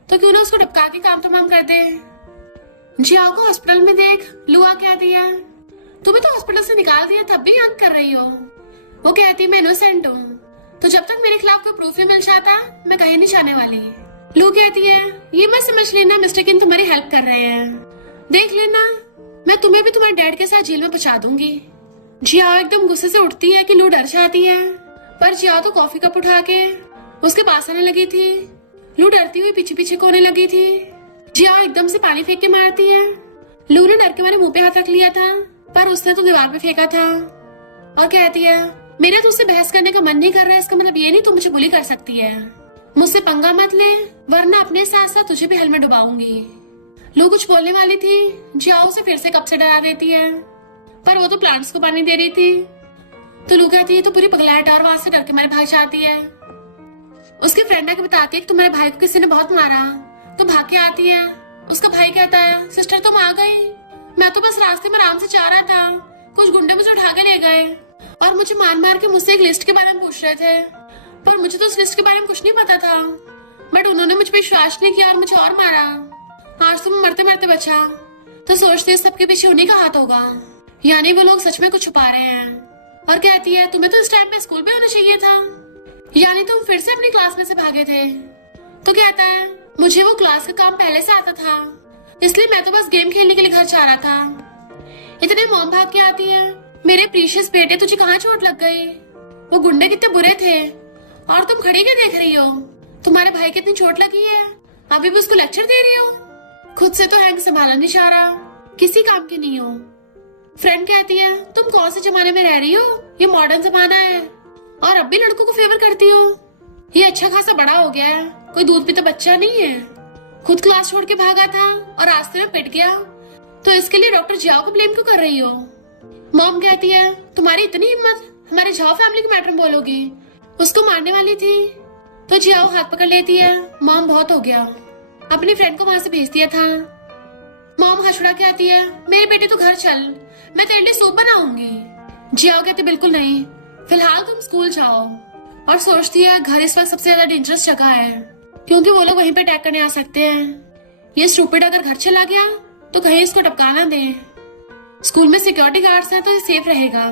तो क्यों ना उसको टपका के काम तमाम कर दे। जियाओ को हॉस्पिटल में देख, लुआ कहती है, तुम्हें तो हॉस्पिटल से निकाल दिया तब भी यंग कर रही हो। वो कहती, मैं इनोसेंट हूँ, तो जब तक मेरे खिलाफ कोई प्रूफ नहीं मिल जाता मैं कहीं नहीं जाने वाली। लू कहती है, ये मत समझ लेना मिस्टर किन तुम्हारी हेल्प कर रहे हैं, देख लेना मैं तुम्हें भी तुम्हारे डैड के साथ जेल में पहुंचा दूंगी। जियाओ एकदम गुस्से से उठती है कि लू डर जाती है, पर जियाओ तो कॉफी कप उठा के उसके पास आने लगी थी। लू डरती हुई पीछे पीछे कोने लगी थी। जियाओ एकदम से पानी फेंक के मारती है। लू ने डर के मारे मुंह पे हाथ रख लिया था, पर उसने तो दीवार पे फेंका था और कहती है, मेरा तो उससे बहस करने का मन नहीं कर रहा है, इसका मतलब ये नहीं तू मुझे बुली कर सकती है। मुझसे पंगा मत ले, वरना अपने साथ साथ तुझे भी हल में डुबाऊंगी। लू कुछ बोलने वाली थी, जियाओ से फिर से कप से डरा देती है, पर वो तो प्लांट्स को पानी दे रही थी। तो लू कहती है, तो पूरी पगलाहट और वहां से डर के मारे भाग जाती है। उसके फ्रेंड आके बताती है कि तुम्हारे भाई को किसी ने बहुत मारा, तो भाग के आती है। उसका भाई कहता है, सिस्टर तुम आ गई, मैं तो बस रास्ते में आराम से जा रहा था, कुछ गुंडे मुझे उठा के ले गए और मुझे मार मार के मुझसे एक लिस्ट के बारे में पूछ रहे थे, पर मुझे तो उस लिस्ट के बारे में कुछ नहीं पता था। बट उन्होंने मुझ पर विश्वास नहीं किया और मुझे और मारा। आज तो मैं मरते मरते बचा। तो सोचते हैं सबके पीछे उन्हीं का हाथ होगा, यानी वो लोग सच में कुछ छुपा रहे हैं। और कहती है, तुम्हें तो इस टाइम पे स्कूल पे होना चाहिए था, यानी तुम फिर से अपनी क्लास में से भागे थे। तो कहता है, मुझे वो क्लास का काम पहले से आता था, इसलिए मैं तो बस गेम खेलने के लिए घर जा रहा था। इतने मॉम भाग के आती है, मेरे प्रीशियस बेटे तुझे कहाँ चोट लग गई? वो गुंडे कितने बुरे थे। और तुम खड़ी क्या देख रही हो? तुम्हारे भाई कितनी चोट लगी है, अभी भी उसको लेक्चर दे रही हो? खुद से तो हैंग संभाला नहीं जा रहा, किसी काम की नहीं हो। फ्रेंड कहती है तुम कौन से जमाने में रह रही हो, ये मॉडर्न जमाना है और अब भी लड़कों को फेवर करती हो। ये अच्छा खासा बड़ा हो गया है, कोई दूध पीता बच्चा नहीं है। खुद क्लास छोड़ के भागा था और रास्ते में पिट गया, तो इसके लिए डॉक्टर जियाओ को ब्लेम क्यों कर रही हो? मॉम कहती है तुम्हारी इतनी हिम्मत, हमारे झाओ फैमिली के मैटर में बोलोगी? उसको मारने वाली थी। तो जियाओ हाथ पकड़ लेती है, मॉम बहुत हो गया, अपनी फ्रेंड को वहां से भेज दिया था। मॉम हंसड़ा के आती है मेरे बेटे तो घर चल, मैं तेरे लिए सूप बनाऊंगी। जियाओ कहती बिल्कुल नहीं, फिलहाल तुम स्कूल जाओ। और सोचती है घर इस वक्त सबसे ज्यादा डेंजरस जगह है, क्योंकि वो लोग वहीं पे अटैक करने आ सकते हैं। ये स्टूपिड अगर घर चला गया तो कहीं इसको टपका ना दे। स्कूल में सिक्योरिटी गार्ड्स हैं तो ये सेफ रहेगा।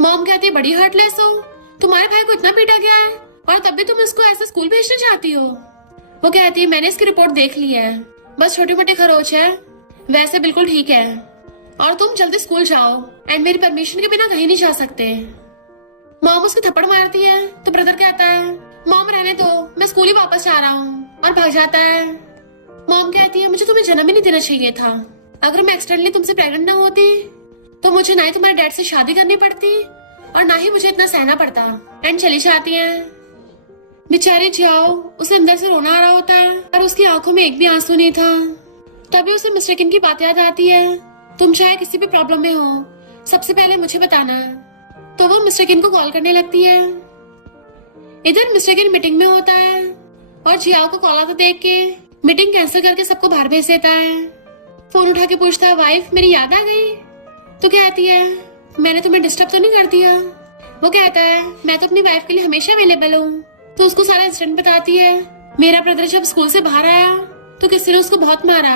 मॉम कहती है बड़ी हार्टलेस हो, तुम्हारे भाई को इतना पीटा गया है और तब भी तुम इसको ऐसा स्कूल भेजना चाहती हो। वो कहती है मैंने इसकी रिपोर्ट देख ली है, बस छोटे मोटे खरोच है, वैसे बिल्कुल ठीक है। और तुम जल्दी स्कूल जाओ एंड मेरी परमिशन के बिना कहीं नहीं जा सकते। मॉम उसको थप्पड़ मारती है तो ब्रदर कहता है मॉम रहने दो, मैं स्कूल ही वापस जा रहा हूँ, और भाग जाता है। मॉम कहती है मुझे तुम्हें जन्म ही नहीं देना चाहिए था। अगर मैं एक्सीडेंटली तुमसे प्रेग्नेंट ना होती तो मुझे ना ही तुम्हारे डैड से शादी करनी पड़ती और ना ही मुझे इतना सहना पड़ता। एंड चली जाती है। बेचारी जियाओ, उसे अंदर से रोना आ रहा होता है और उसकी आंखों में एक भी आंसू नहीं था। तभी उसे मिस्टर किन की बात याद आती है, तुम चाहे किसी भी प्रॉब्लम में हो सबसे पहले मुझे बताना। तो वो मिस्टर किन को कॉल करने लगती है। इधर मिस्टर किन मीटिंग में होता है और जियाओ को कॉल आता देख के मीटिंग कैंसिल करके सबको बाहर भेज देता है। फोन उठा के पूछता है वाइफ मेरी याद आ गई? तो कहती है मैंने तुम्हें डिस्टर्ब तो नहीं कर दिया? वो कहता है मैं तो अपनी वाइफ के लिए हमेशा अवेलेबल हूँ। तो उसको सारा इंसिडेंट बताती है, मेरा ब्रदर जब स्कूल से बाहर आया तो किसी ने उसको बहुत मारा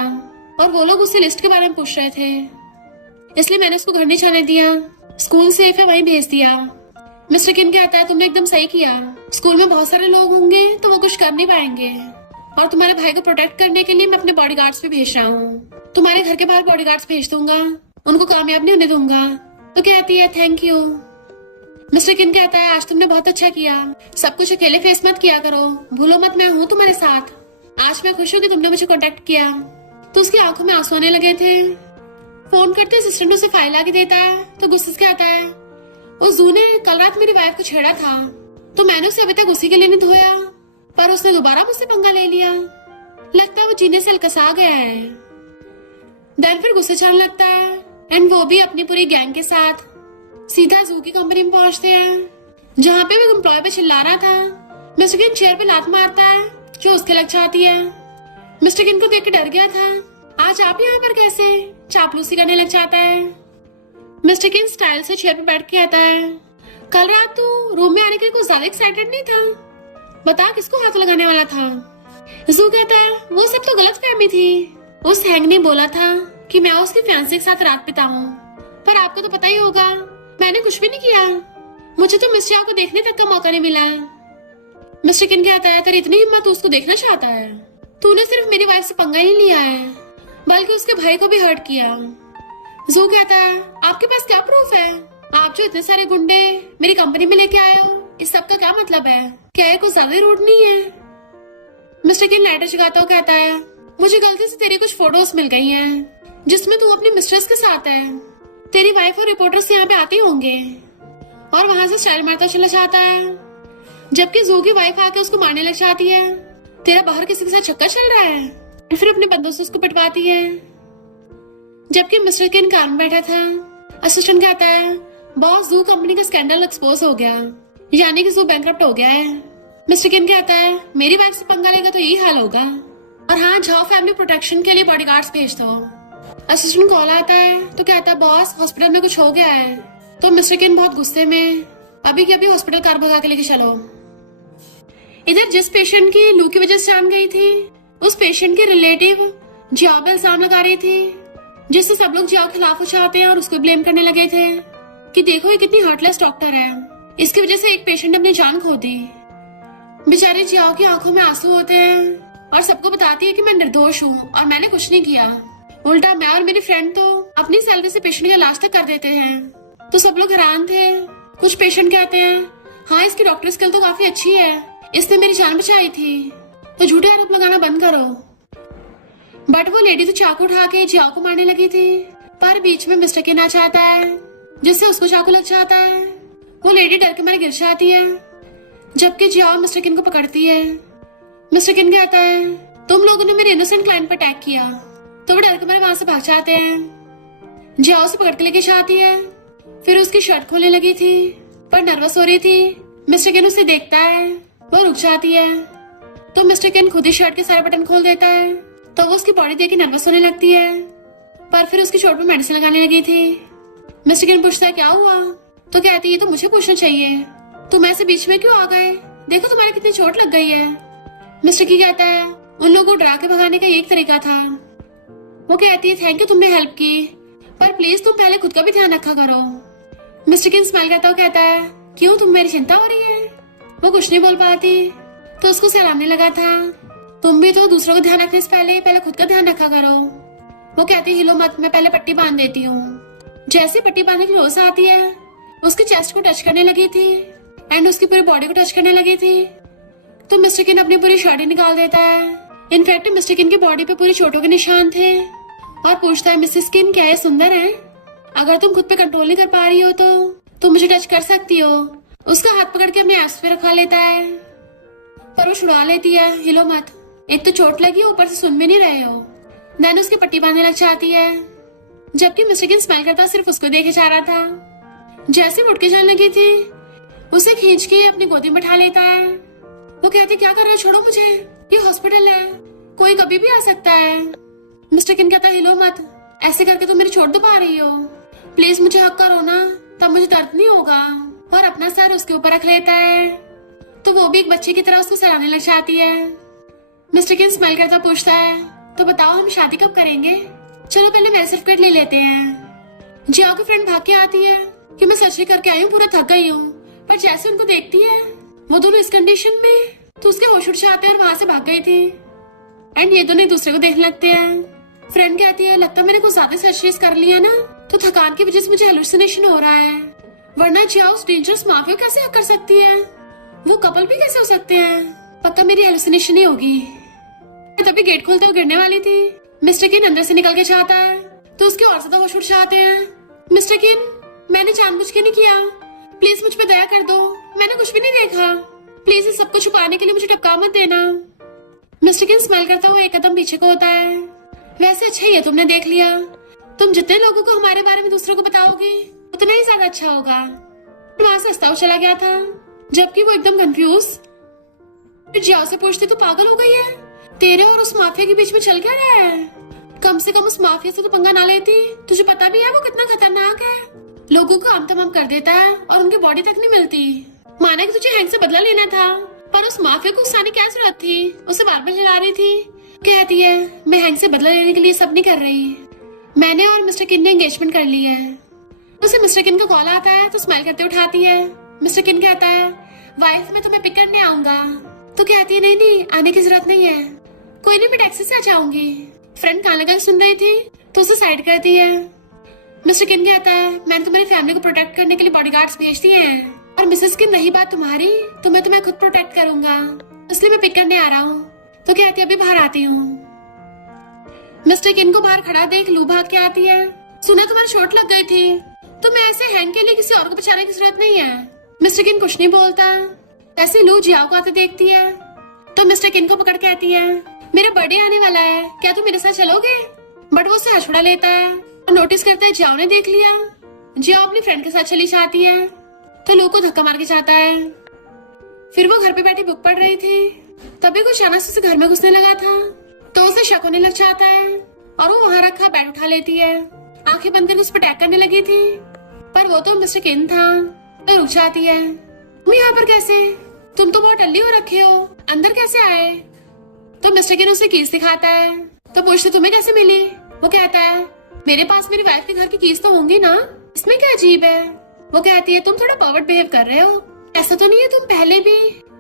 और वो लोग उससे लिस्ट के बारे में पूछ रहे थे, इसलिए मैंने उसको घर नहीं जाने दिया, स्कूल सेफ है वहीं भेज दिया। मिस्टर किन कहता है तुमने एकदम सही किया, स्कूल में बहुत सारे लोग होंगे तो वो कुछ कर नहीं पाएंगे, और तुम्हारे भाई को प्रोटेक्ट करने के लिए मैं अपने बॉडीगार्ड्स भी भेज रहा हूँ। तुम्हारे घर के बाहर बॉडीगार्ड्स भेज दूंगा, उनको कामयाब नहीं होने दूंगा। तो कहती है थैंक यू। मिस्टर किन कहता है आज तुमने बहुत अच्छा किया, सब कुछ अकेले फेस मत किया करो, भूलो मत मैं हूँ तुम्हारे साथ। आज मैं खुश हूँ कि तुमने मुझे कांटेक्ट किया। तो उसकी आंखों में आंसू आने लगे थे। फोन करते असिस्टेंट उसे फाइल आके देता है तो गुस्से से कहता है उस जू ने कल रात मेरी वाइफ को छेड़ा था, तो मैंने उसे अभी तक उसी के लिए नहीं धोया, पर उसने दोबारा मुझसे पंगा ले लिया, लगता है वो जीने से अलकसा गया है। देन फिर गुस्से चढ़ने लगता है एंड वो भी अपनी पूरी गैंग के साथ सीधा जू की कंपनी में पहुंचते हैं, जहाँ पे वो एम्प्लॉय पे चिल्ला रहा था। मिस्टर किन चेयर पे लात मारता है जो उसके लग जाती है। मिस्टर किन को देख के डर गया था, आज आप यहाँ पर कैसे? चापलूसी करने लग जाता है। मिस्टर किन स्टाइल से चेयर पे बैठ के आता है, कल रात तो रूम में आने के लिए कुछ ज्यादा एक्साइटेड नहीं था, बता किसको हाथ लगाने वाला था? जू कहता है वो सब तो गलत फहमी थी, उस हैंग ने बोला था कि मैं उसकी फियांसे के साथ रात बिताऊं, पर आपको तो पता ही होगा मैंने कुछ भी नहीं किया, मुझे तो मिस्टर याओ को देखने तक का मौका नहीं मिला। मिस्टर किन कहता है तेरी इतनी हिम्मत तो उसको देखना चाहता है, तूने सिर्फ मेरी वाइफ से पंगा नहीं लिया है बल्कि उसके भाई को भी हर्ट किया। जू कहता है आपके पास क्या प्रूफ है? आप जो इतने सारे गुंडे मेरी कंपनी में लेके आए हो, इस सब का क्या मतलब है? क्या ये कुछ ज्यादा रूड नहीं है? मिस्टर किन लाइटर जगाता हुआ कहता है मुझे गलती से तेरी कुछ फोटोज मिल गई हैं जिसमें तू अपनी मिस्ट्रेस के साथ है, तेरी वाइफ और रिपोर्टर्स यहाँ पे आते होंगे, और वहां से स्टाइल मारता चला जाता है, जबकि जू की वाइफ आके उसको मारने लग जाती है। तेरा बाहर किसी के साथ चक्कर चल रहा है? फिर अपने बंदों से उसको पिटवाती है। जबकि मिस्टर किन कार में बैठा था, असिस्टेंट कहता है बॉस जू कंपनी का स्कैंडल एक्सपोज हो गया, यानी कि जू बैंकरप्ट हो गया है। मिस्टर किन कहता है मेरी वाइफ से पंगा लेगा तो यही हाल होगा, और हाँ झाओ फैमिली प्रोटेक्शन के लिए बॉडीगार्ड्स भेज दो। असिस्टेंट कॉल आता है तो कहता है बॉस हॉस्पिटल में कुछ हो गया है। तो मिस्टर किन बहुत गुस्से में अभी के अभी हॉस्पिटल कार भगा के लेके चलो। इधर जिस पेशेंट की लू की वजह से जान गई थी, उस पेशेंट के रिलेटिव जियाओ पे इल्जाम लगा रही थी, जिससे सब लोग जियाओ के खिलाफ हो जाते हैं और उसको ब्लेम करने लगे थे कि देखो ये कितनी हार्टलेस डॉक्टर है, इसकी वजह से एक पेशेंट ने अपनी जान खो दी। बेचारी जियाओ की आंखों में आंसू होते हैं और सबको बताती है कि मैं निर्दोष हूँ और मैंने कुछ नहीं किया, उल्टा मैं और मेरी फ्रेंड तो अपनी सैलरी से पेशेंट का इलाज तक कर देते हैं। तो सब लोग हैरान थे। कुछ पेशेंट कहते हैं हाँ, इसकी डॉक्टर स्किल तो काफी अच्छी है, इसने मेरी जान बचाई थी, तो झूठे आरोप लगाना बंद करो। बट वो लेडी तो चाकू उठा के जियाओ को मारने लगी थी, पर बीच में मिस्टर किन आ जाता है, जिससे उसको चाकू लग जाता है। वो लेडी डर के मारे गिर जाती है, जबकि जियाओ मिस्टर किन को पकड़ती है। मिस्टर किन कहता है, तुम लोगों ने मेरे इनोसेंट क्लाइंट पर अटैक किया, तो वो डर के मारे वहां से भाग जाते हैं। जियाओ से पकड़ के लेके जाती है, फिर उसकी शर्ट खोलने लगी थी, पर नर्वस हो रही थी। मिस्टर किन उसे देखता है, वो रुक जाती है, तो मिस्टर किन खुद ही शर्ट के सारे बटन खोल देता है, तो वो उसकी बॉडी देख के नर्वस होने लगती है, पर फिर उसकी चोट पे मेडिसिन लगाने लगी थी। मिस्टर किन पूछता है क्या हुआ, तो कहती है ये तो मुझे पूछना चाहिए, तुम ऐसे बीच में क्यों आ गए, देखो तुम्हारे कितनी चोट लग गई है। मिस्टर की कहता है उन लोगों को डरा के भगाने का एक तरीका था। वो कहती है थैंक यू, तुमने हेल्प की, पर प्लीज तुम पहले खुद का भी ध्यान रखा करो। मिस्टर किन स्माइल करता हुआ कहता है क्यों, तुम मेरी चिंता हो रही है। वो कुछ नहीं बोल पाती, तो उसको सहलाने लगा था, तुम भी तो दूसरों को ध्यान रखने से पहले खुद का ध्यान रखा करो। वो कहती हिलो मत, मैं पहले पट्टी बांध देती हूँ। जैसे पट्टी बांधने की रोज आती है, उसकी चेस्ट को टच करने लगी थी एंड उसकी पूरी बॉडी को टच करने लगी थी, तो मिस्टर किन अपनी पूरी शर्ट ही निकाल देता है। इनफैक्ट मिस्टर किन की बॉडी पे पूरी चोटों के निशान थे, और पूछता है मिसेस किन क्या ये सुंदर है, अगर तुम खुद पे कंट्रोल नहीं कर पा रही हो तो तुम मुझे टच कर सकती हो। उसका हाथ पकड़ के अपने एब्स पे रखा लेता है, पर वो छुड़ा लेती है, हिलो मत, एक तो चोट लगी, ऊपर से सुन भी नहीं रहे हो। देन उसकी पट्टी बांधने लग जाती है, जबकि मिस्टर किन स्माइल करता सिर्फ उसको देखे जा रहा था। जैसे उठ के चलने लगी थी, उसे खींच के अपनी गोदी में बैठा लेता है। वो कहती क्या कर रहे हो, छोड़ो मुझे, ये हॉस्पिटल है, कोई कभी भी आ सकता है। मिस्टर किन कहता हिलो मत, ऐसे करके तुम मेरी चोट दबा रही हो, प्लीज मुझे हक करो ना, तब मुझे दर्द नहीं होगा। और अपना सर उसके ऊपर रख लेता है, तो वो भी एक बच्चे की तरह उसको सराहने लग जाती है। मिस्टर किन स्माइल करता पूछता है तो बताओ हम शादी कब करेंगे, चलो पहले मेरे सर्टिफिकेट ले लेते हैं। जियाओ की फ्रेंड भाग के आती है कि मैं सर्जरी करके आई हूँ, पूरा थक गई हूँ, पर जैसे उनको देखती है वो दोनों इस कंडीशन में, तो उसके होश उड़ जाते हैं और वहां से भाग गई थी। एंड ये दोनों एक दूसरे को देखने लगते हैं। फ्रेंड कहती है लगता है मैंने कुछ ज्यादा सर्जरीज कर लिया ना, तो थकान की वजह से मुझे हेलुसिनेशन हो रहा है, वरना जियाओ उस डेंजरस माफिया कैसे हक कर सकती है, वो कपल भी कैसे हो सकते हैं, पक्का मेरी हेलुसिनेशन ही होगी। तभी गेट खोलते हुए गिरने वाली थी, मिस्टर किन अंदर से निकल के जाता है, तो उसके और ज्यादा होश उड़ जाते हैं। मिस्टर किन, मैंने जानबूझ के नहीं किया, प्लीज मुझ पे दया कर दो, मैंने कुछ भी नहीं देखा, प्लीज इस सबको छुपाने के लिए मुझे टपका मत देना। मिस्टर किन स्माइल करता हुआ एक कदम पीछे को होता है, वैसे अच्छा ही है तुमने देख लिया, तुम जितने लोगों को हमारे बारे में दूसरों को बताओगी उतना ही ज्यादा अच्छा होगा। वहां से हंसता हुआ चला गया था, जबकि वो एकदम कंफ्यूज। जियाओ से पूछती तू पागल हो गई है, तेरे और उस माफिया के बीच में चल क्या रहा है, कम से कम उस माफिया से तो पंगा ना लेती, तुझे पता भी है वो कितना खतरनाक है, लोगों को आम तमाम कर देता है और उनकी बॉडी तक नहीं मिलती। माना कि तुझे हैंक से बदला लेना था, पर उस माफिया को उकसाने क्या जरूरत थी, उसे बार बार हिला रही थी। कहती है मैं हैंक से बदला लेने के लिए सब नहीं कर रही, मैंने और मिस्टर किन ने एंगेजमेंट कर ली है। उसे मिस्टर किन का कॉल आता है, तो स्माइल करते उठाती है। मिस्टर किन कहता है वाइफ मैं तुम्हें पिक करने आऊंगा, तो कहती है नहीं आने की जरूरत नहीं है, कोई नहीं मैं टैक्सी से आ जाऊंगी। फ्रेंड कान लगा सुन रही थी, तो उसे साइड करती है। मिस्टर किन कहता है मैंने तुम्हारी फैमिली को प्रोटेक्ट करने के लिए बॉडीगार्ड्स भेज दिए हैं, और मिसेस किन रही बात तुम्हारी तो मैं तुम्हें खुद प्रोटेक्ट करूंगा, इसलिए मैं पिक करने आ रहा हूँ। तो कहती है अभी बाहर आती हूँ। मिस्टर किन को बाहर खड़ा देख लू भाग के आती है, सुना तुम्हारी चोट लग गई थी, तो मैं ऐसे हैंग के लिए किसी और को बचाने की जरूरत नहीं है। मिस्टर किन कुछ नहीं बोलता। ऐसे लू जियाओ को आते देखती है, तो मिस्टर किन को पकड़ कहती है मेरा बर्थडे आने वाला है, क्या तुम मेरे साथ चलोगे। बट वो उसे हछुड़ा लेता है और नोटिस करता है जियाओ ने देख लिया। जियाओ अपनी फ्रेंड के साथ चली जाती है, तो लू को धक्का मार के जाता है। फिर वो घर पे बैठी बुक पढ़ रही थी, तभी कुछ अचानक से घर में घुसने लगा था, तो उसे शक होने लग जाता है और वो वहाँ रखा बेड उठा लेती है। आंखें बंद करके उस पर अटैक करने लगी थी, पर वो तो मिस्टर किन था। तो रुक जाती है, तुम यहाँ पर कैसे, तुम तो बहुत टल्ली हो रखे हो, अंदर कैसे आए। तो मिस्टर किन उसे कीज दिखाता है, तो पूछते तुम्हें कैसे मिली। वो कहता है मेरे पास मेरी वाइफ के घर की कीज तो होंगी ना, इसमें क्या अजीब है। वो कहती है तुम थोड़ा पर्वर्ट बिहेव कर रहे हो, ऐसा तो नहीं है तुम पहले भी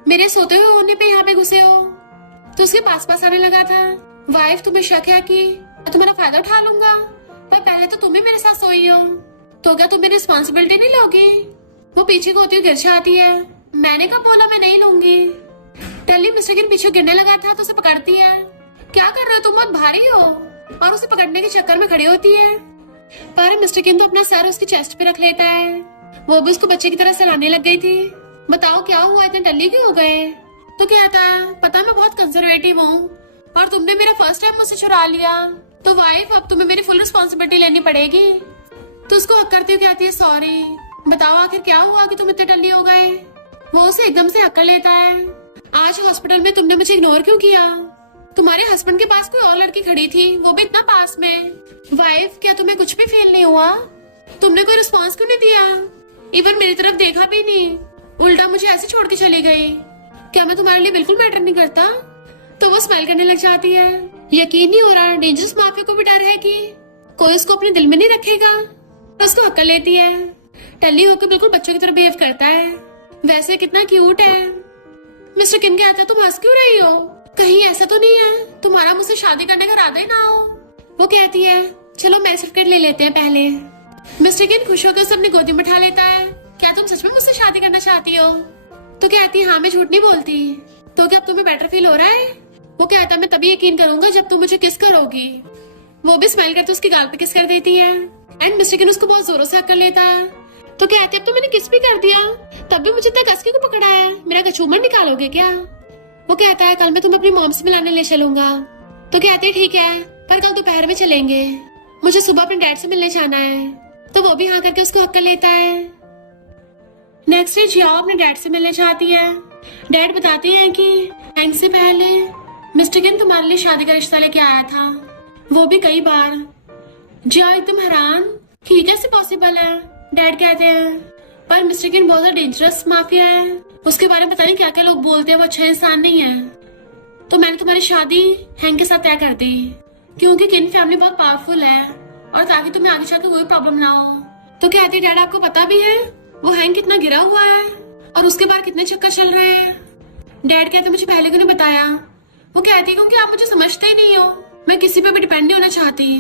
मेरे सोते हुए होने पे यहाँ पे घुसे हो। तो उसके पास आने लगा था। वाइफ तुम्हें शक है कि मैं तुम्हारा फायदा उठा लूंगा, पर पहले तो तुम भी मेरे साथ सोई हो, तो क्या तुम मेरी रिस्पॉन्सिबिलिटी नहीं लोगी। वो पीछे को होती हुई गिर जाती है, मैंने कब बोला मैं नहीं लूंगी। टल्ली मिस्टर किन पीछे गिरने लगा था तो उसे पकड़ती है। क्या कर रहे हो तुम, बहुत भारी हो। और उसे पकड़ने के चक्कर में खड़ी होती है, पर मिस्टर किन तो अपना सर उसकी चेस्ट पे रख लेता है। वो भी उसको बच्चे की तरह सहलाने लग गई थी। बताओ क्या हुआ, इतने टल्ली क्यों हो गए? तो कहता है पता मैं बहुत कंजर्वेटिव हूँ और तुमने मेरा फर्स्ट टाइम मुझसे चुरा लिया, तो वाइफ अब तुम्हें मेरी फुल रिस्पॉन्सिबिलिटी लेनी पड़ेगी। तो उसको हक करती हुई कहती है सॉरी। बताओ आखिर क्या हुआ कि तुम इतने टल्ली हो गए? वो उसे एकदम से हक कर लेता है। आज हॉस्पिटल में तुमने मुझे इग्नोर क्यों किया? तुम्हारे हस्बैंड के पास कोई और लड़की खड़ी थी, वो भी इतना पास में। वाइफ क्या तुम्हें कुछ भी फील नहीं हुआ? तुमने कोई रिस्पॉन्स क्यों नहीं दिया? इवन मेरी तरफ देखा भी नहीं, उल्टा मुझे ऐसे छोड़ के चली गई। क्या मैं तुम्हारे लिए बिल्कुल मैटर नहीं करता? तो वो स्माइल करने लग जाती है। यकीन नहीं हो रहा, डेंजरस माफिया को भी डर है कि कोई उसको अपने दिल में नहीं रखेगा। उसको हक कर लेती है। टल्ली होकर बिल्कुल बच्चों की तरह बिहेव करता है। वैसे कितना क्यूट है। मिस्टर किन कहता है तुम हंस क्यों रही हो? कहीं ऐसा तो नहीं है तुम्हारा मुझसे शादी करने का इरादा ही ना हो? वो कहती है चलो मैरिज सर्टिफिकेट ले लेते हैं पहले। मिस्टर किन खुश होकर उसे अपनी गोदी में उठा लेता है। क्या तुम सच में मुझसे शादी करना चाहती हो? तो कहती है हाँ मैं झूठ नहीं बोलती। तो क्या अब तुम्हें बेटर फील हो रहा है? वो कहता है मैं तभी यकीन करूंगा जब तुम मुझे किस करोगी। वो भी स्माइल करते उसकी गाल पे किस कर देती है एंड मिस्टर किन उसको बहुत जोरों से हक कर लेता है। तो कहते अब तो मैंने किस भी कर दिया, तब भी मुझे इतना कस के क्यों पकड़ा है? मेरा कचूमर निकालोगे क्या? वो कहता है कल मैं तुम्हें अपनी मॉम से मिलाने ले चलूंगा। तो कहते हैं ठीक है, पर कल दोपहर में चलेंगे, मुझे सुबह अपने डैड से मिलने जाना है। तो वो भी हाँ करके उसको हक कर लेता है। नेक्स्ट डे जियाओ अपने डैड से मिलने जाती है। डैड बताते हैं कि हैंक से पहले मिस्टर किन तुम्हारे लिए शादी का रिश्ता लेके आया था, वो भी कई बार। जियाओ एकदम हैरान, ये कैसे पॉसिबल है? डैड कहते हैं पर मिस्टर किन बहुत ज्यादा डेंजरस माफिया है, उसके बारे में पता नहीं क्या क्या लोग बोलते हैं, वो अच्छा इंसान नहीं है। तो मैंने तुम्हारी शादी हैंक के साथ तय कर दी क्योंकि किन फैमिली बहुत पावरफुल है और ताकि तुम्हें आगे जाकर कोई प्रॉब्लम ना हो। तो कहते हैं डैड आपको पता भी है वो हैंक कितना गिरा हुआ है और उसके बाद कितने चक्कर चल रहे हैं? डैड कहते मुझे पहले क्यों नहीं बताया? वो कहती क्योंकि आप मुझे समझते ही नहीं हो, मैं किसी पे भी डिपेंड नहीं होना चाहती।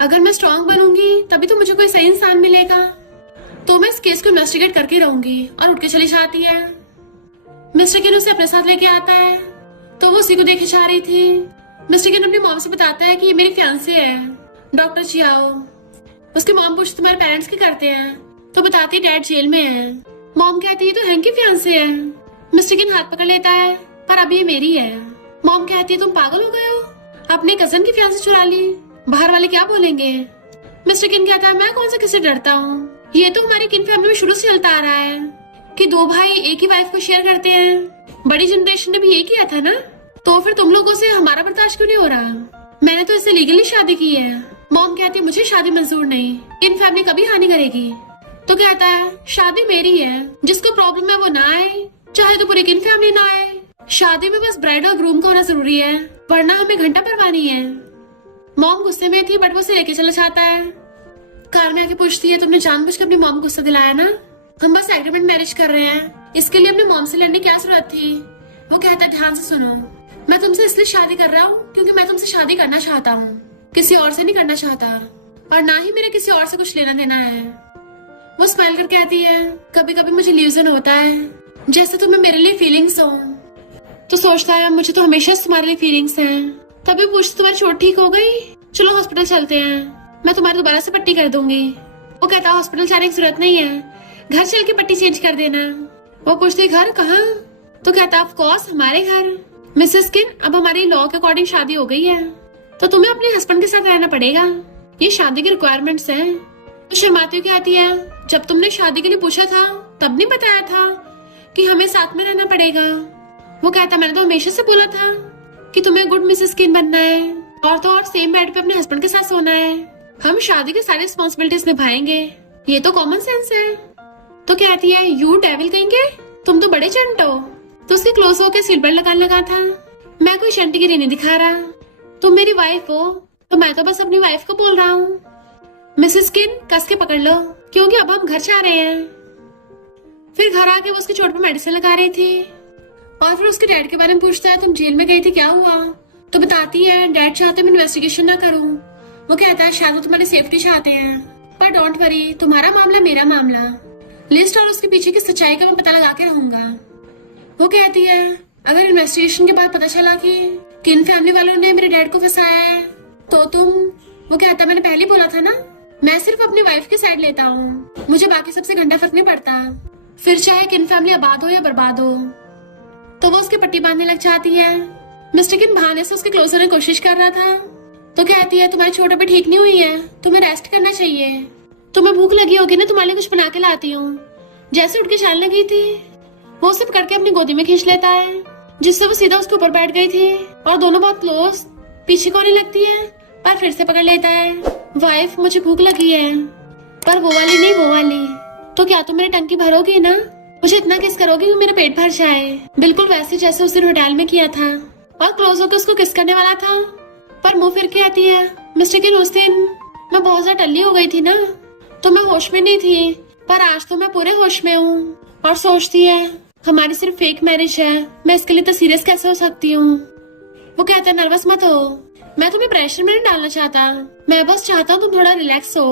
अगर मैं स्ट्रांग बनूंगी तभी तो मुझे कोई सही इंसान मिलेगा। तो मैं इस केस को इन्वेस्टिगेट करके रहूंगी। और उठ के चली जाती है। मिस्टर किन उसे अपने साथ लेके आता है तो वो उसी को देखे जा रही थी। मिस्टर किन अपनी मॉम से बताता है कि ये मेरी फियांसे है डॉक्टर जियाओ। उसके मॉम पूछती तुम्हारे पेरेंट्स क्या करते हैं? तो बताती डैड जेल में है। मॉम कहती है तो हैंक की फियांसे है। मिस्टर किन हाथ पकड़ लेता है पर अब ये मेरी है। मॉम कहती है तुम पागल हो गए हो, अपने कजन की फियांसे चुरा ली, बाहर वाले क्या बोलेंगे? मिस्टर किन कहता है मैं कौन सा किससे डरता हूँ, ये तो हमारी किन फैमिली में शुरू से चलता आ रहा है कि दो भाई एक ही वाइफ को शेयर करते हैं। बड़ी जनरेशन ने भी ये किया था ना, तो फिर तुम लोगों से हमारा बर्दाश्त क्यों नहीं हो रहा? मैंने तो इससे लीगली शादी की है। मॉम कहती है मुझे शादी मंजूर नहीं, किन फैमिली कभी हानि करेगी। तो कहता है शादी मेरी है, जिसको प्रॉब्लम है वो ना आए, चाहे तो पूरी किन फैमिली ना आए। शादी में बस ब्राइड और ग्रूम का होना जरूरी है, वरना हमें घंटा परवानी है। मॉम गुस्से में थी बट वो उसे लेके चला जाता है। कार में आके पूछती है तुमने जानबूझ के अपनी मॉम को गुस्सा दिलाया ना? हम बस एग्रीमेंट मैरिज कर रहे हैं, इसके लिए अपनी मॉम से लड़ने की क्या जरूरत थी? वो कहता है ध्यान से सुनो, मैं तुमसे इसलिए शादी कर रहा हूँ क्योंकि मैं तुमसे शादी करना चाहता हूँ, किसी और से नहीं करना चाहता, और ना ही मेरे किसी और से कुछ लेना देना है। वो स्माइल कर कहती है कभी कभी मुझे इल्यूजन होता है जैसे तुम्हें मेरे लिए फीलिंग्स हो। तो सोचता है मुझे तो हमेशा तुम्हारे लिए फीलिंग्स हैं। तभी पूछती तुम्हारी चोट ठीक हो गई, चलो हॉस्पिटल चलते हैं, मैं तुम्हारी दोबारा से पट्टी कर दूंगी। वो कहता हॉस्पिटल जाने की जरूरत नहीं है, घर चल के पट्टी चेंज कर देना। वो पूछती घर कहाँ? तो कहता ऑफ कोर्स हमारे घर। मिसेस किन अब हमारी लॉ के अकॉर्डिंग शादी हो गई है, तो तुम्हें अपने हस्बैंड के साथ रहना पड़ेगा, ये शादी की रिक्वायरमेंट्स हैं। तो शर्माती हुई कहती है जब तुमने शादी के लिए पूछा था तब नहीं बताया था कि हमें साथ में रहना पड़ेगा। वो कहता मैंने तो हमेशा से बोला था कि तुम्हें गुड मिसेस किन बनना है और तो और सेम बेड पे अपने हस्बैंड के साथ सोना है, हम शादी की सारी रिस्पॉन्सिबिलिटीज निभाएंगे, ये तो कॉमन सेंस है। तो कहती है यू डेविल कहेंगे, तुम तो बड़े चंट हो। तो उसके क्लोज होकर सीट बेल्ट लगाने लगा था। मैं कोई चंटीगिरी नहीं दिखा रहा, तुम मेरी वाइफ हो तो मैं तो बस अपनी वाइफ को बोल रहा हूँ। मिसेस किन कस के पकड़ लो क्योंकि अब हम घर जा रहे हैं। फिर घर आके वो उसकी चोट पे मेडिसिन लगा रही थी और फिर उसके डैड के बारे में पूछता है तुम जेल में गई थी क्या हुआ? तो बताती है डैड चाहते मैं इन्वेस्टिगेशन ना करूं। वो कहता है शायद वो तुम्हारी सेफ्टी चाहते हैं, पर डोंट वरी तुम्हारा मामला मेरा मामला, लिस्ट और उसके पीछे की सच्चाई का मैं पता लगा के रहूंगा। वो कहती है अगर इन्वेस्टिगेशन के बाद पता चला कि किन फैमिली वालों ने मेरे डैड को फंसाया है तो तुम। वो कहता मैंने पहले बोला था ना, मैं सिर्फ अपनी वाइफ की साइड लेता हूँ, मुझे बाकी सबसे घंटा फर्क नहीं पड़ता, फिर चाहे किन फैमिली आबाद हो या बर्बाद हो। तो वो उसकी पट्टी बांधने लग जाती है। मिस्टर किन बहाने से उसके क्लोज होने की कोशिश कर रहा था तो कहती है तुम्हारी छोटे पे ठीक नहीं हुई है, तुम्हें रेस्ट करना चाहिए, तुम्हें भूख लगी होगी ना, तुम्हारे लिए कुछ बना के लाती हूँ। जैसे उठ के चलने लगी थी वो उसे पकड़ के अपनी गोदी में खींच लेता है, जिससे वो सीधा उसके ऊपर बैठ गई थी और दोनों बहुत क्लोज। पीछे को नहीं लगती है पर फिर से पकड़ लेता है। वाइफ मुझे भूख लगी है, पर वो वाली नहीं, वो वाली। तो क्या तुम मेरी टंकी भरोगी ना, मुझे इतना किस करोगी कि मेरा पेट भर जाए, बिल्कुल वैसे जैसे उसे होटल में किया था। और क्लोज होकर उसको किस करने वाला था पर मुंह फिर के आती है मिस्टर किन उस दिन मैं बहुत ज्यादा टल्ली हो गई थी ना, तो मैं होश में नहीं थी, पर आज तो मैं पूरे होश में हूँ। और सोचती है हमारी सिर्फ फेक मैरिज है, मैं इसके लिए तो सीरियस कैसे हो सकती हूँ। वो कहता है नर्वस मत हो, मैं तुम्हें प्रेशर में नहीं डालना चाहता, मैं बस चाहता हूँ तुम थोड़ा रिलैक्स हो।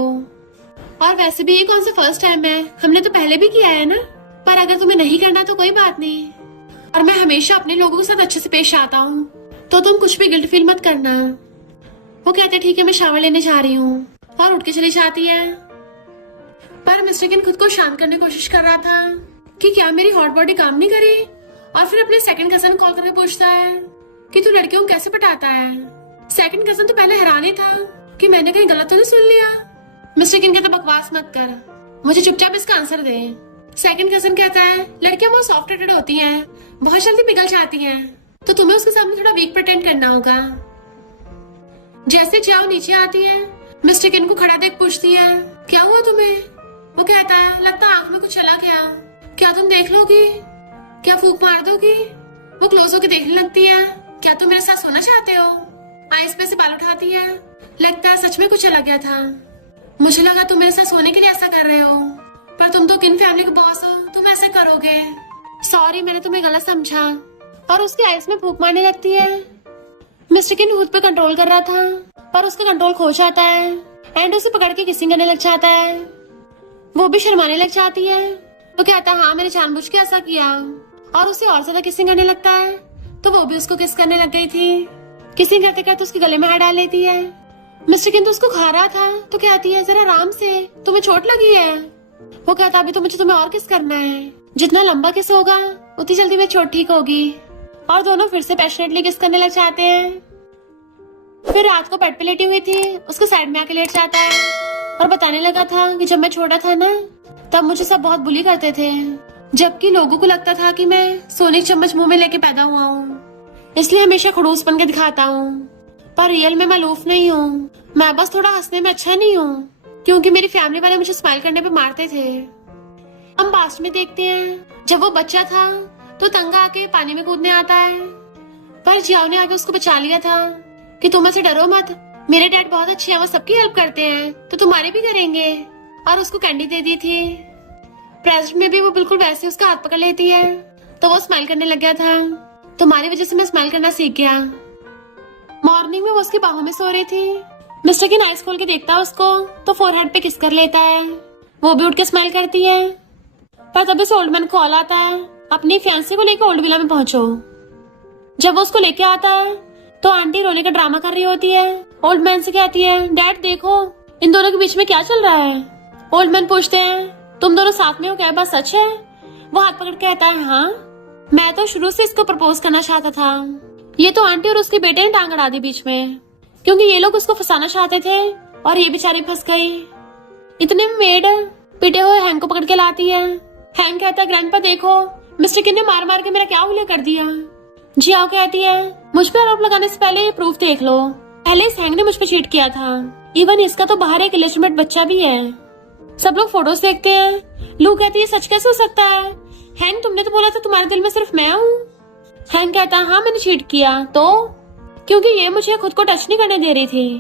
और वैसे भी ये कौन सा फर्स्ट टाइम है, हमने तो पहले भी किया है ना, पर अगर तुम्हें नहीं करना तो कोई बात नहीं। और मैं हमेशा अपने लोगों के साथ अच्छे से पेश आता हूँ, तो तुम कुछ भी गिल्ट फील मत करना। वो कहते ठीक है मैं शावर लेने जा रही हूँ और उठ के चली जाती है। पर मिस्टर किन खुद को शांत करने की कोशिश कर रहा था कि क्या मेरी हॉट बॉडी काम नहीं करी, और फिर अपने सेकंड कजन कॉल करके पूछता है कि तू लड़कियों को कैसे पटाता है। सेकंड कजन तो पहले हैरान ही था कि मैंने कहीं गलत तो नहीं सुन लिया। मिस्टर किन कहता बकवास मत कर, मुझे चुपचाप इसका आंसर दे। सेकंड कजन कहता है लड़कियां बहुत सॉफ्ट हार्टेड होती हैं, बहुत जल्दी पिघल जाती हैं, तो तुम्हें उसके सामने थोड़ा वीक प्रिटेंड करना होगा। जैसे जाओ नीचे आती है, मिस्टर किन को खड़ा देख पूछती है क्या हुआ तुम्हें। वो कहता है लगता आंख में कुछ चला गया, क्या तुम देख लोगी, क्या फूंक मार दोगी। वो क्लोज होकर देखने लगती है, क्या तुम मेरे साथ सोना चाहते हो। आइस पे से बाल उठाती है, लगता है सच में कुछ चला गया था, मुझे लगा तुम मेरे साथ सोने के लिए ऐसा कर रहे हो, पर तुम तो किन फैमिली के बॉस हो, तुम ऐसे करोगे, सॉरी मैंने तुम्हें गलत समझा। और उसकी आइस में फूंक मारने लगती है। मिस्टर किन खुद पे कंट्रोल कर रहा था पर उसका कंट्रोल खो जाता है एंड उसे पकड़ के किसिंग करने लग जाता है। वो भी शर्माने लग जाती है। वो कहता है हाँ मैंने जानबूझ के ऐसा किया, और उसे और ज्यादा किसिंग करने लगता है, तो वो भी उसको किस करने लग गई थी। किसिंग करते करते उसके गले में हाथ डाल लेती है। मिस्टर किन तो उसको खा रहा था तो कहती है जरा आराम से, तुम्हें चोट लगी है। वो कहता अभी तो मुझे तुम्हें और किस करना है, जितना लंबा किस होगा उतनी जल्दी मेरी चोट ठीक होगी। और दोनों फिर से पैशनेटली किस करने लग जाते हैं। फिर रात को बेड पे लेटी हुई थी, उसके साइड में आके लेट जाता है और बताने लगा था कि जब मैं छोटा था ना तब मुझे सब बहुत बुली करते थे, जबकि लोगों को लगता था कि मैं सोने की चम्मच मुंह में लेके पैदा हुआ हूँ, इसलिए हमेशा खड़ूस बन के दिखाता हूँ, पर रियल में मैं लूफ नहीं हूँ, मैं बस थोड़ा हंसने में अच्छा नहीं हूँ, क्योंकि मेरी फैमिली वाले मुझे स्माइल करने पे मारते थे। हम पास्ट में देखते हैं जब वो बच्चा था तो तंगा आके पानी में कूदने आता है, पर जियाओ ने आके उसको बचा लिया था कि तुम ऐसे डरो मत, मेरे डैड बहुत अच्छे हैं, वो सबकी हेल्प करते हैं तो तुम्हारी भी करेंगे, और उसको कैंडी दे दी थी। प्रेजेंट में भी वो बिल्कुल वैसे उसका हाथ पकड़ लेती है तो वो स्माइल करने लग गया था, तुम्हारी वजह से मैं स्माइल करना सीख गया। मॉर्निंग में वो उसकी बाहों में सो रही थी। मिस्टर किन आइस खोल के देखता है उसको तो फोरहेड पे किस कर लेता है। वो भी उठ के स्माइल करती है, पर तभी से ओल्ड मैन कॉल आता है अपनी फियांसे को लेकर ओल्ड विला में पहुंचो। जब वो उसको लेके आता है तो आंटी रोने का ड्रामा कर रही होती है। ओल्ड मैन से कहती है डैड देखो इन दोनों के बीच में क्या चल रहा है। ओल्ड मैन पूछते हैं तुम दोनों साथ में हो क्या, बात सच है। वो हाथ पकड़ के कहता है हाँ, मैं तो शुरू से इसको प्रपोज करना चाहता था, ये तो आंटी और उसके बेटे ने टांग अड़ा दी बीच में, क्योंकि ये लोग उसको फंसाना चाहते थे और ये बेचारी फंस गई। इतने में मेड पिटे हुए हैंक को पकड़ के लाती है। हैंक कहता है ग्रैंडपा देखो मिस्टर किन ने मार मार के मेरा क्या हुलिया कर दिया। जियाओ कहती है मुझ पे आरोप लगाने से पहले प्रूफ देख लो, पहले इस हैंग ने मुझ पे चीट किया था, इवन इसका तो बाहर एक इलिजिबेट बच्चा भी है। सब लोग फोटोज देखते हैं। लू कहती है सच कैसे हो सकता है, हैंग तुमने तो बोला था तुम्हारे दिल में सिर्फ मैं हूँ। हैंग कहता है हाँ मैंने चीट किया, तो क्योंकि ये मुझे खुद को टच नहीं करने दे रही थी।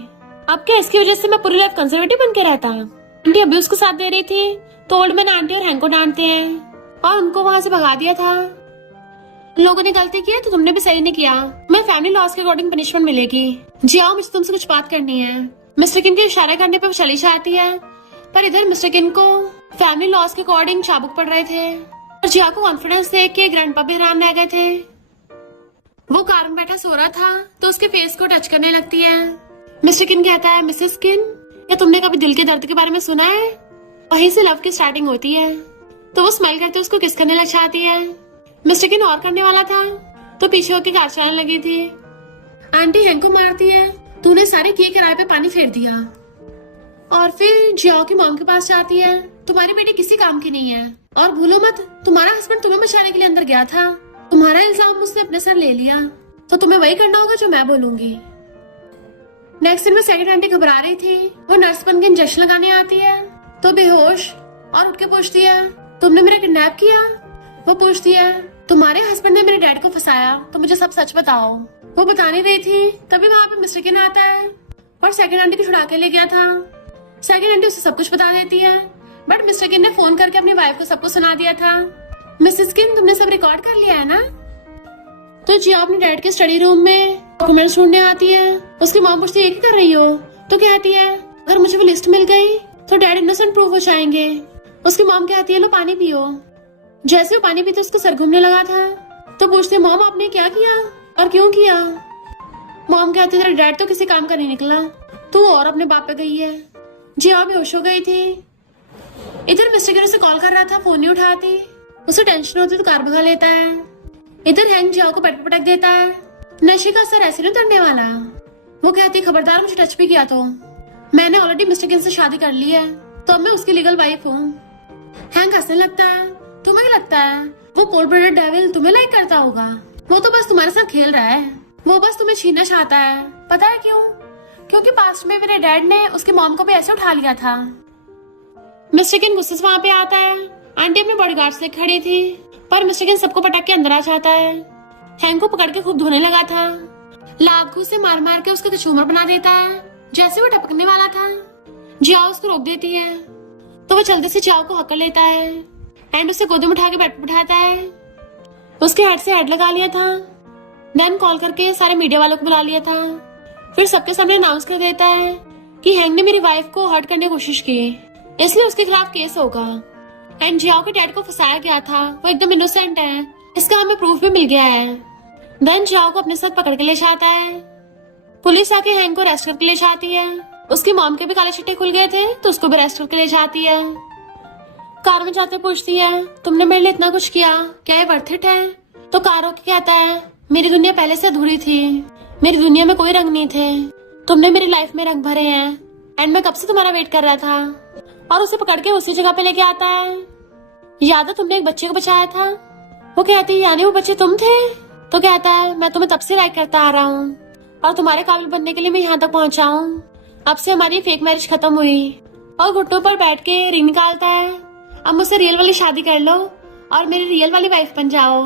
अब क्या इसकी वजह से मैं पूरी लाइफ कंजर्वेटिव बन के रहता। आंटी अब्यूज को साथ दे रही थी तो ओल्ड मैन आंटी और हैंग को डांटते हैं और उनको वहां से भगा दिया था। लोगों ने गलती की तो तुमने भी सही नहीं किया, मैं फैमिली लॉस के अकॉर्डिंग पनिशमेंट मिलेगी। जी आओ मुझे तुमसे कुछ बात करनी है। मिस्टर किन के इशारे करने पे वो चली जाती है, पर इधर मिस्टर किन को फैमिली लॉस के अकॉर्डिंग चाबुक पड़ रहे थे और जिया को कॉन्फिडेंस देख के ग्रैंडपा भी हैरान रह गए थे। वो कार में बैठा सो रहा था तो उसके फेस को टच करने लगती है। मिस्टर किन कहता है, मिसेस किन, क्या तुमने कभी दिल के दर्द के बारे में सुना है? वहीं से लव की स्टार्टिंग होती है। तो वो स्माइल करते उसको किस करने लग जाती है। मिस्टर किन और करने वाला था तो पीछे होकर कार चलाने लगी थी। आंटी हैंक को मारती है, तूने सारे किए किराए पे पानी फेर दिया। और फिर जियाओ की मॉम के पास जाती है, तुम्हारी बेटी किसी काम की नहीं है और भूलो मत तुम्हारा हस्बैंड तुम्हें बचाने के लिए अंदर गया था, तुम्हारा इल्जाम उसने अपने सर ले लिया तो तुम्हें वही करना होगा जो मैं बोलूंगी। नेक्स्ट दिन में सेकंड आंटी घबरा रही थी, वो नर्स बन के इंजेक्शन लगाने आती है तो बेहोश और उठ के पूछती है, तुमने मेरा किडनैप किया? वो पूछती है, तुम्हारे हस्बैंड ने मेरे डैड को फंसाया तो मुझे सब सच बताओ। वो बता नहीं रही थी तभी वहाँ पे मिस्टर किन आता है और सेकंड आंटी को छुड़ा के ले गया था। सेकंड आंटी उसे सब कुछ बता देती है बट मिस्टर किन ने फोन करके अपनी वाइफ को सब कुछ सुना दिया था। मिसेस किन, तुमने सब रिकॉर्ड कर लिया है ना? तो जिया अपने डैड के स्टडी रूम में डॉक्यूमेंट्स ढूंढने आती है। उसकी मॉम पूछती है, क्या कर रही हो? तो कहती है, अगर मुझे वो लिस्ट मिल गई तो डैड इनोसेंट प्रूव हो जाएंगे। उसकी मॉम कहती है, लो पानी पियो। जैसे वो पानी पीते उसका सर घूमने लगा था तो पूछते, मॉम आपने क्या किया और क्यों किया? मॉम कहती है, तेरा डैड तो किसी काम का नहीं निकला, तू और अपने बाप पे गई है। जिया बेहोश हो गई थी। इधर मिस्टर किन उसे कॉल कर रहा था, फोन नहीं उठाती। उसे टेंशन होती तो कार भगा लेता है। इधर हैंक जिया को पेट पटक देता है। नशे का असर ऐसे नहीं उतरने वाला। वो कहती है, खबरदार मुझे टच भी किया तो मैंने ऑलरेडी मिस्टर किन से शादी कर ली है तो अब मैं उसकी लीगल वाइफ हूँ। हैंक हंसने लगता है, तुम्हें लगता है वो कोल्ड ब्लडेड डेविल तुम्हें लाइक करता होगा? वो तो बस तुम्हारे साथ खेल रहा है, वो बस तुम्हें छीनना चाहता है। पता है क्यों? क्योंकि पास्ट में मेरे डैड ने उसके मॉम को भी ऐसे उठा लिया था। मिस्टर किन गुस्से से वहाँ पे आता है। आंटी अपने बॉडीगार्ड से खड़ी थी पर मिस्टर किन सबको पटक के अंदर आ जाता है। हैंक को पकड़ के खूब धोने लगा था, लाखों से मार मार के उसका कचूमर बना देता है। जैसे वो टपकने वाला था जिया उसको रोक देती है तो वो जल्दी से जिया को हकड़ लेता है एंड उसे गोदी में उठा के बेड पर बिठाता है। उसके हेड से हेड लगा लिया था, देन कॉल करके सारे मीडिया वालों को बुला लिया था। फिर सबके सामने अनाउंस कर देता है कि हैंक ने मेरी वाइफ को हर्ट करने की कोशिश की, इसलिए उसके खिलाफ केस होगा। एंड जियाओ के डैड को फंसाया गया था, वो एकदम इनोसेंट है, इसका हमें प्रूफ भी मिल गया है। देन जियाओ को अपने साथ पकड़ के ले जाता है। पुलिस आके हैंक को अरेस्ट करके ले जाती है। उसकी मॉम के भी काले चिट्टे खुल गए थे तो उसको भी अरेस्ट करके ले जाती है। कार में जाते पूछती है, तुमने मेरे लिए इतना कुछ किया, क्या ये वर्थ इट है? तो कार होके कहता है, मेरी दुनिया पहले से अधूरी थी, मेरी दुनिया में कोई रंग नहीं थे, तुमने मेरी लाइफ में रंग भरे हैं एंड मैं कब से तुम्हारा वेट कर रहा था। और उसे पकड़ के उसी जगह पे लेके आता है। याद है तुमने एक बच्चे को बचाया था? वो कहती है, यानी वो बच्चे तुम थे? तो कहता है, मैं तुम्हें तब से लाइक करता आ रहा हूँ और तुम्हारे काबिल बनने के लिए मैं यहाँ तक पहुँचा हूँ। अब से हमारी फेक मैरिज खत्म हुई। और घुटनों पर बैठ के रिंग निकालता है, अब मुझसे रियल वाली शादी कर लो और मेरी रियल वाली वाइफ बन जाओ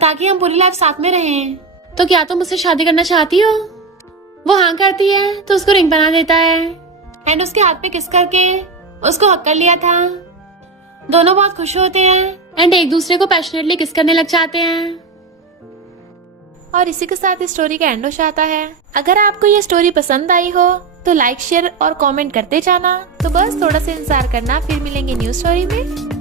ताकि हम पूरी लाइफ साथ में रहें। तो क्या तुम मुझसे शादी करना चाहती हो? वो हाँ करती है तो उसको रिंग बना देता है एंड उसके हाथ पे किस करके उसको हक कर लिया था। दोनों बहुत खुश होते हैं एंड एक दूसरे को पैशनेटली किस करने लग जाते हैं। और इसी के साथ इस स्टोरी का एंड हो जाता है। अगर आपको ये स्टोरी पसंद आई हो तो लाइक शेयर और कमेंट करते जाना। तो बस थोड़ा सा इंतजार करना, फिर मिलेंगे न्यू स्टोरी में।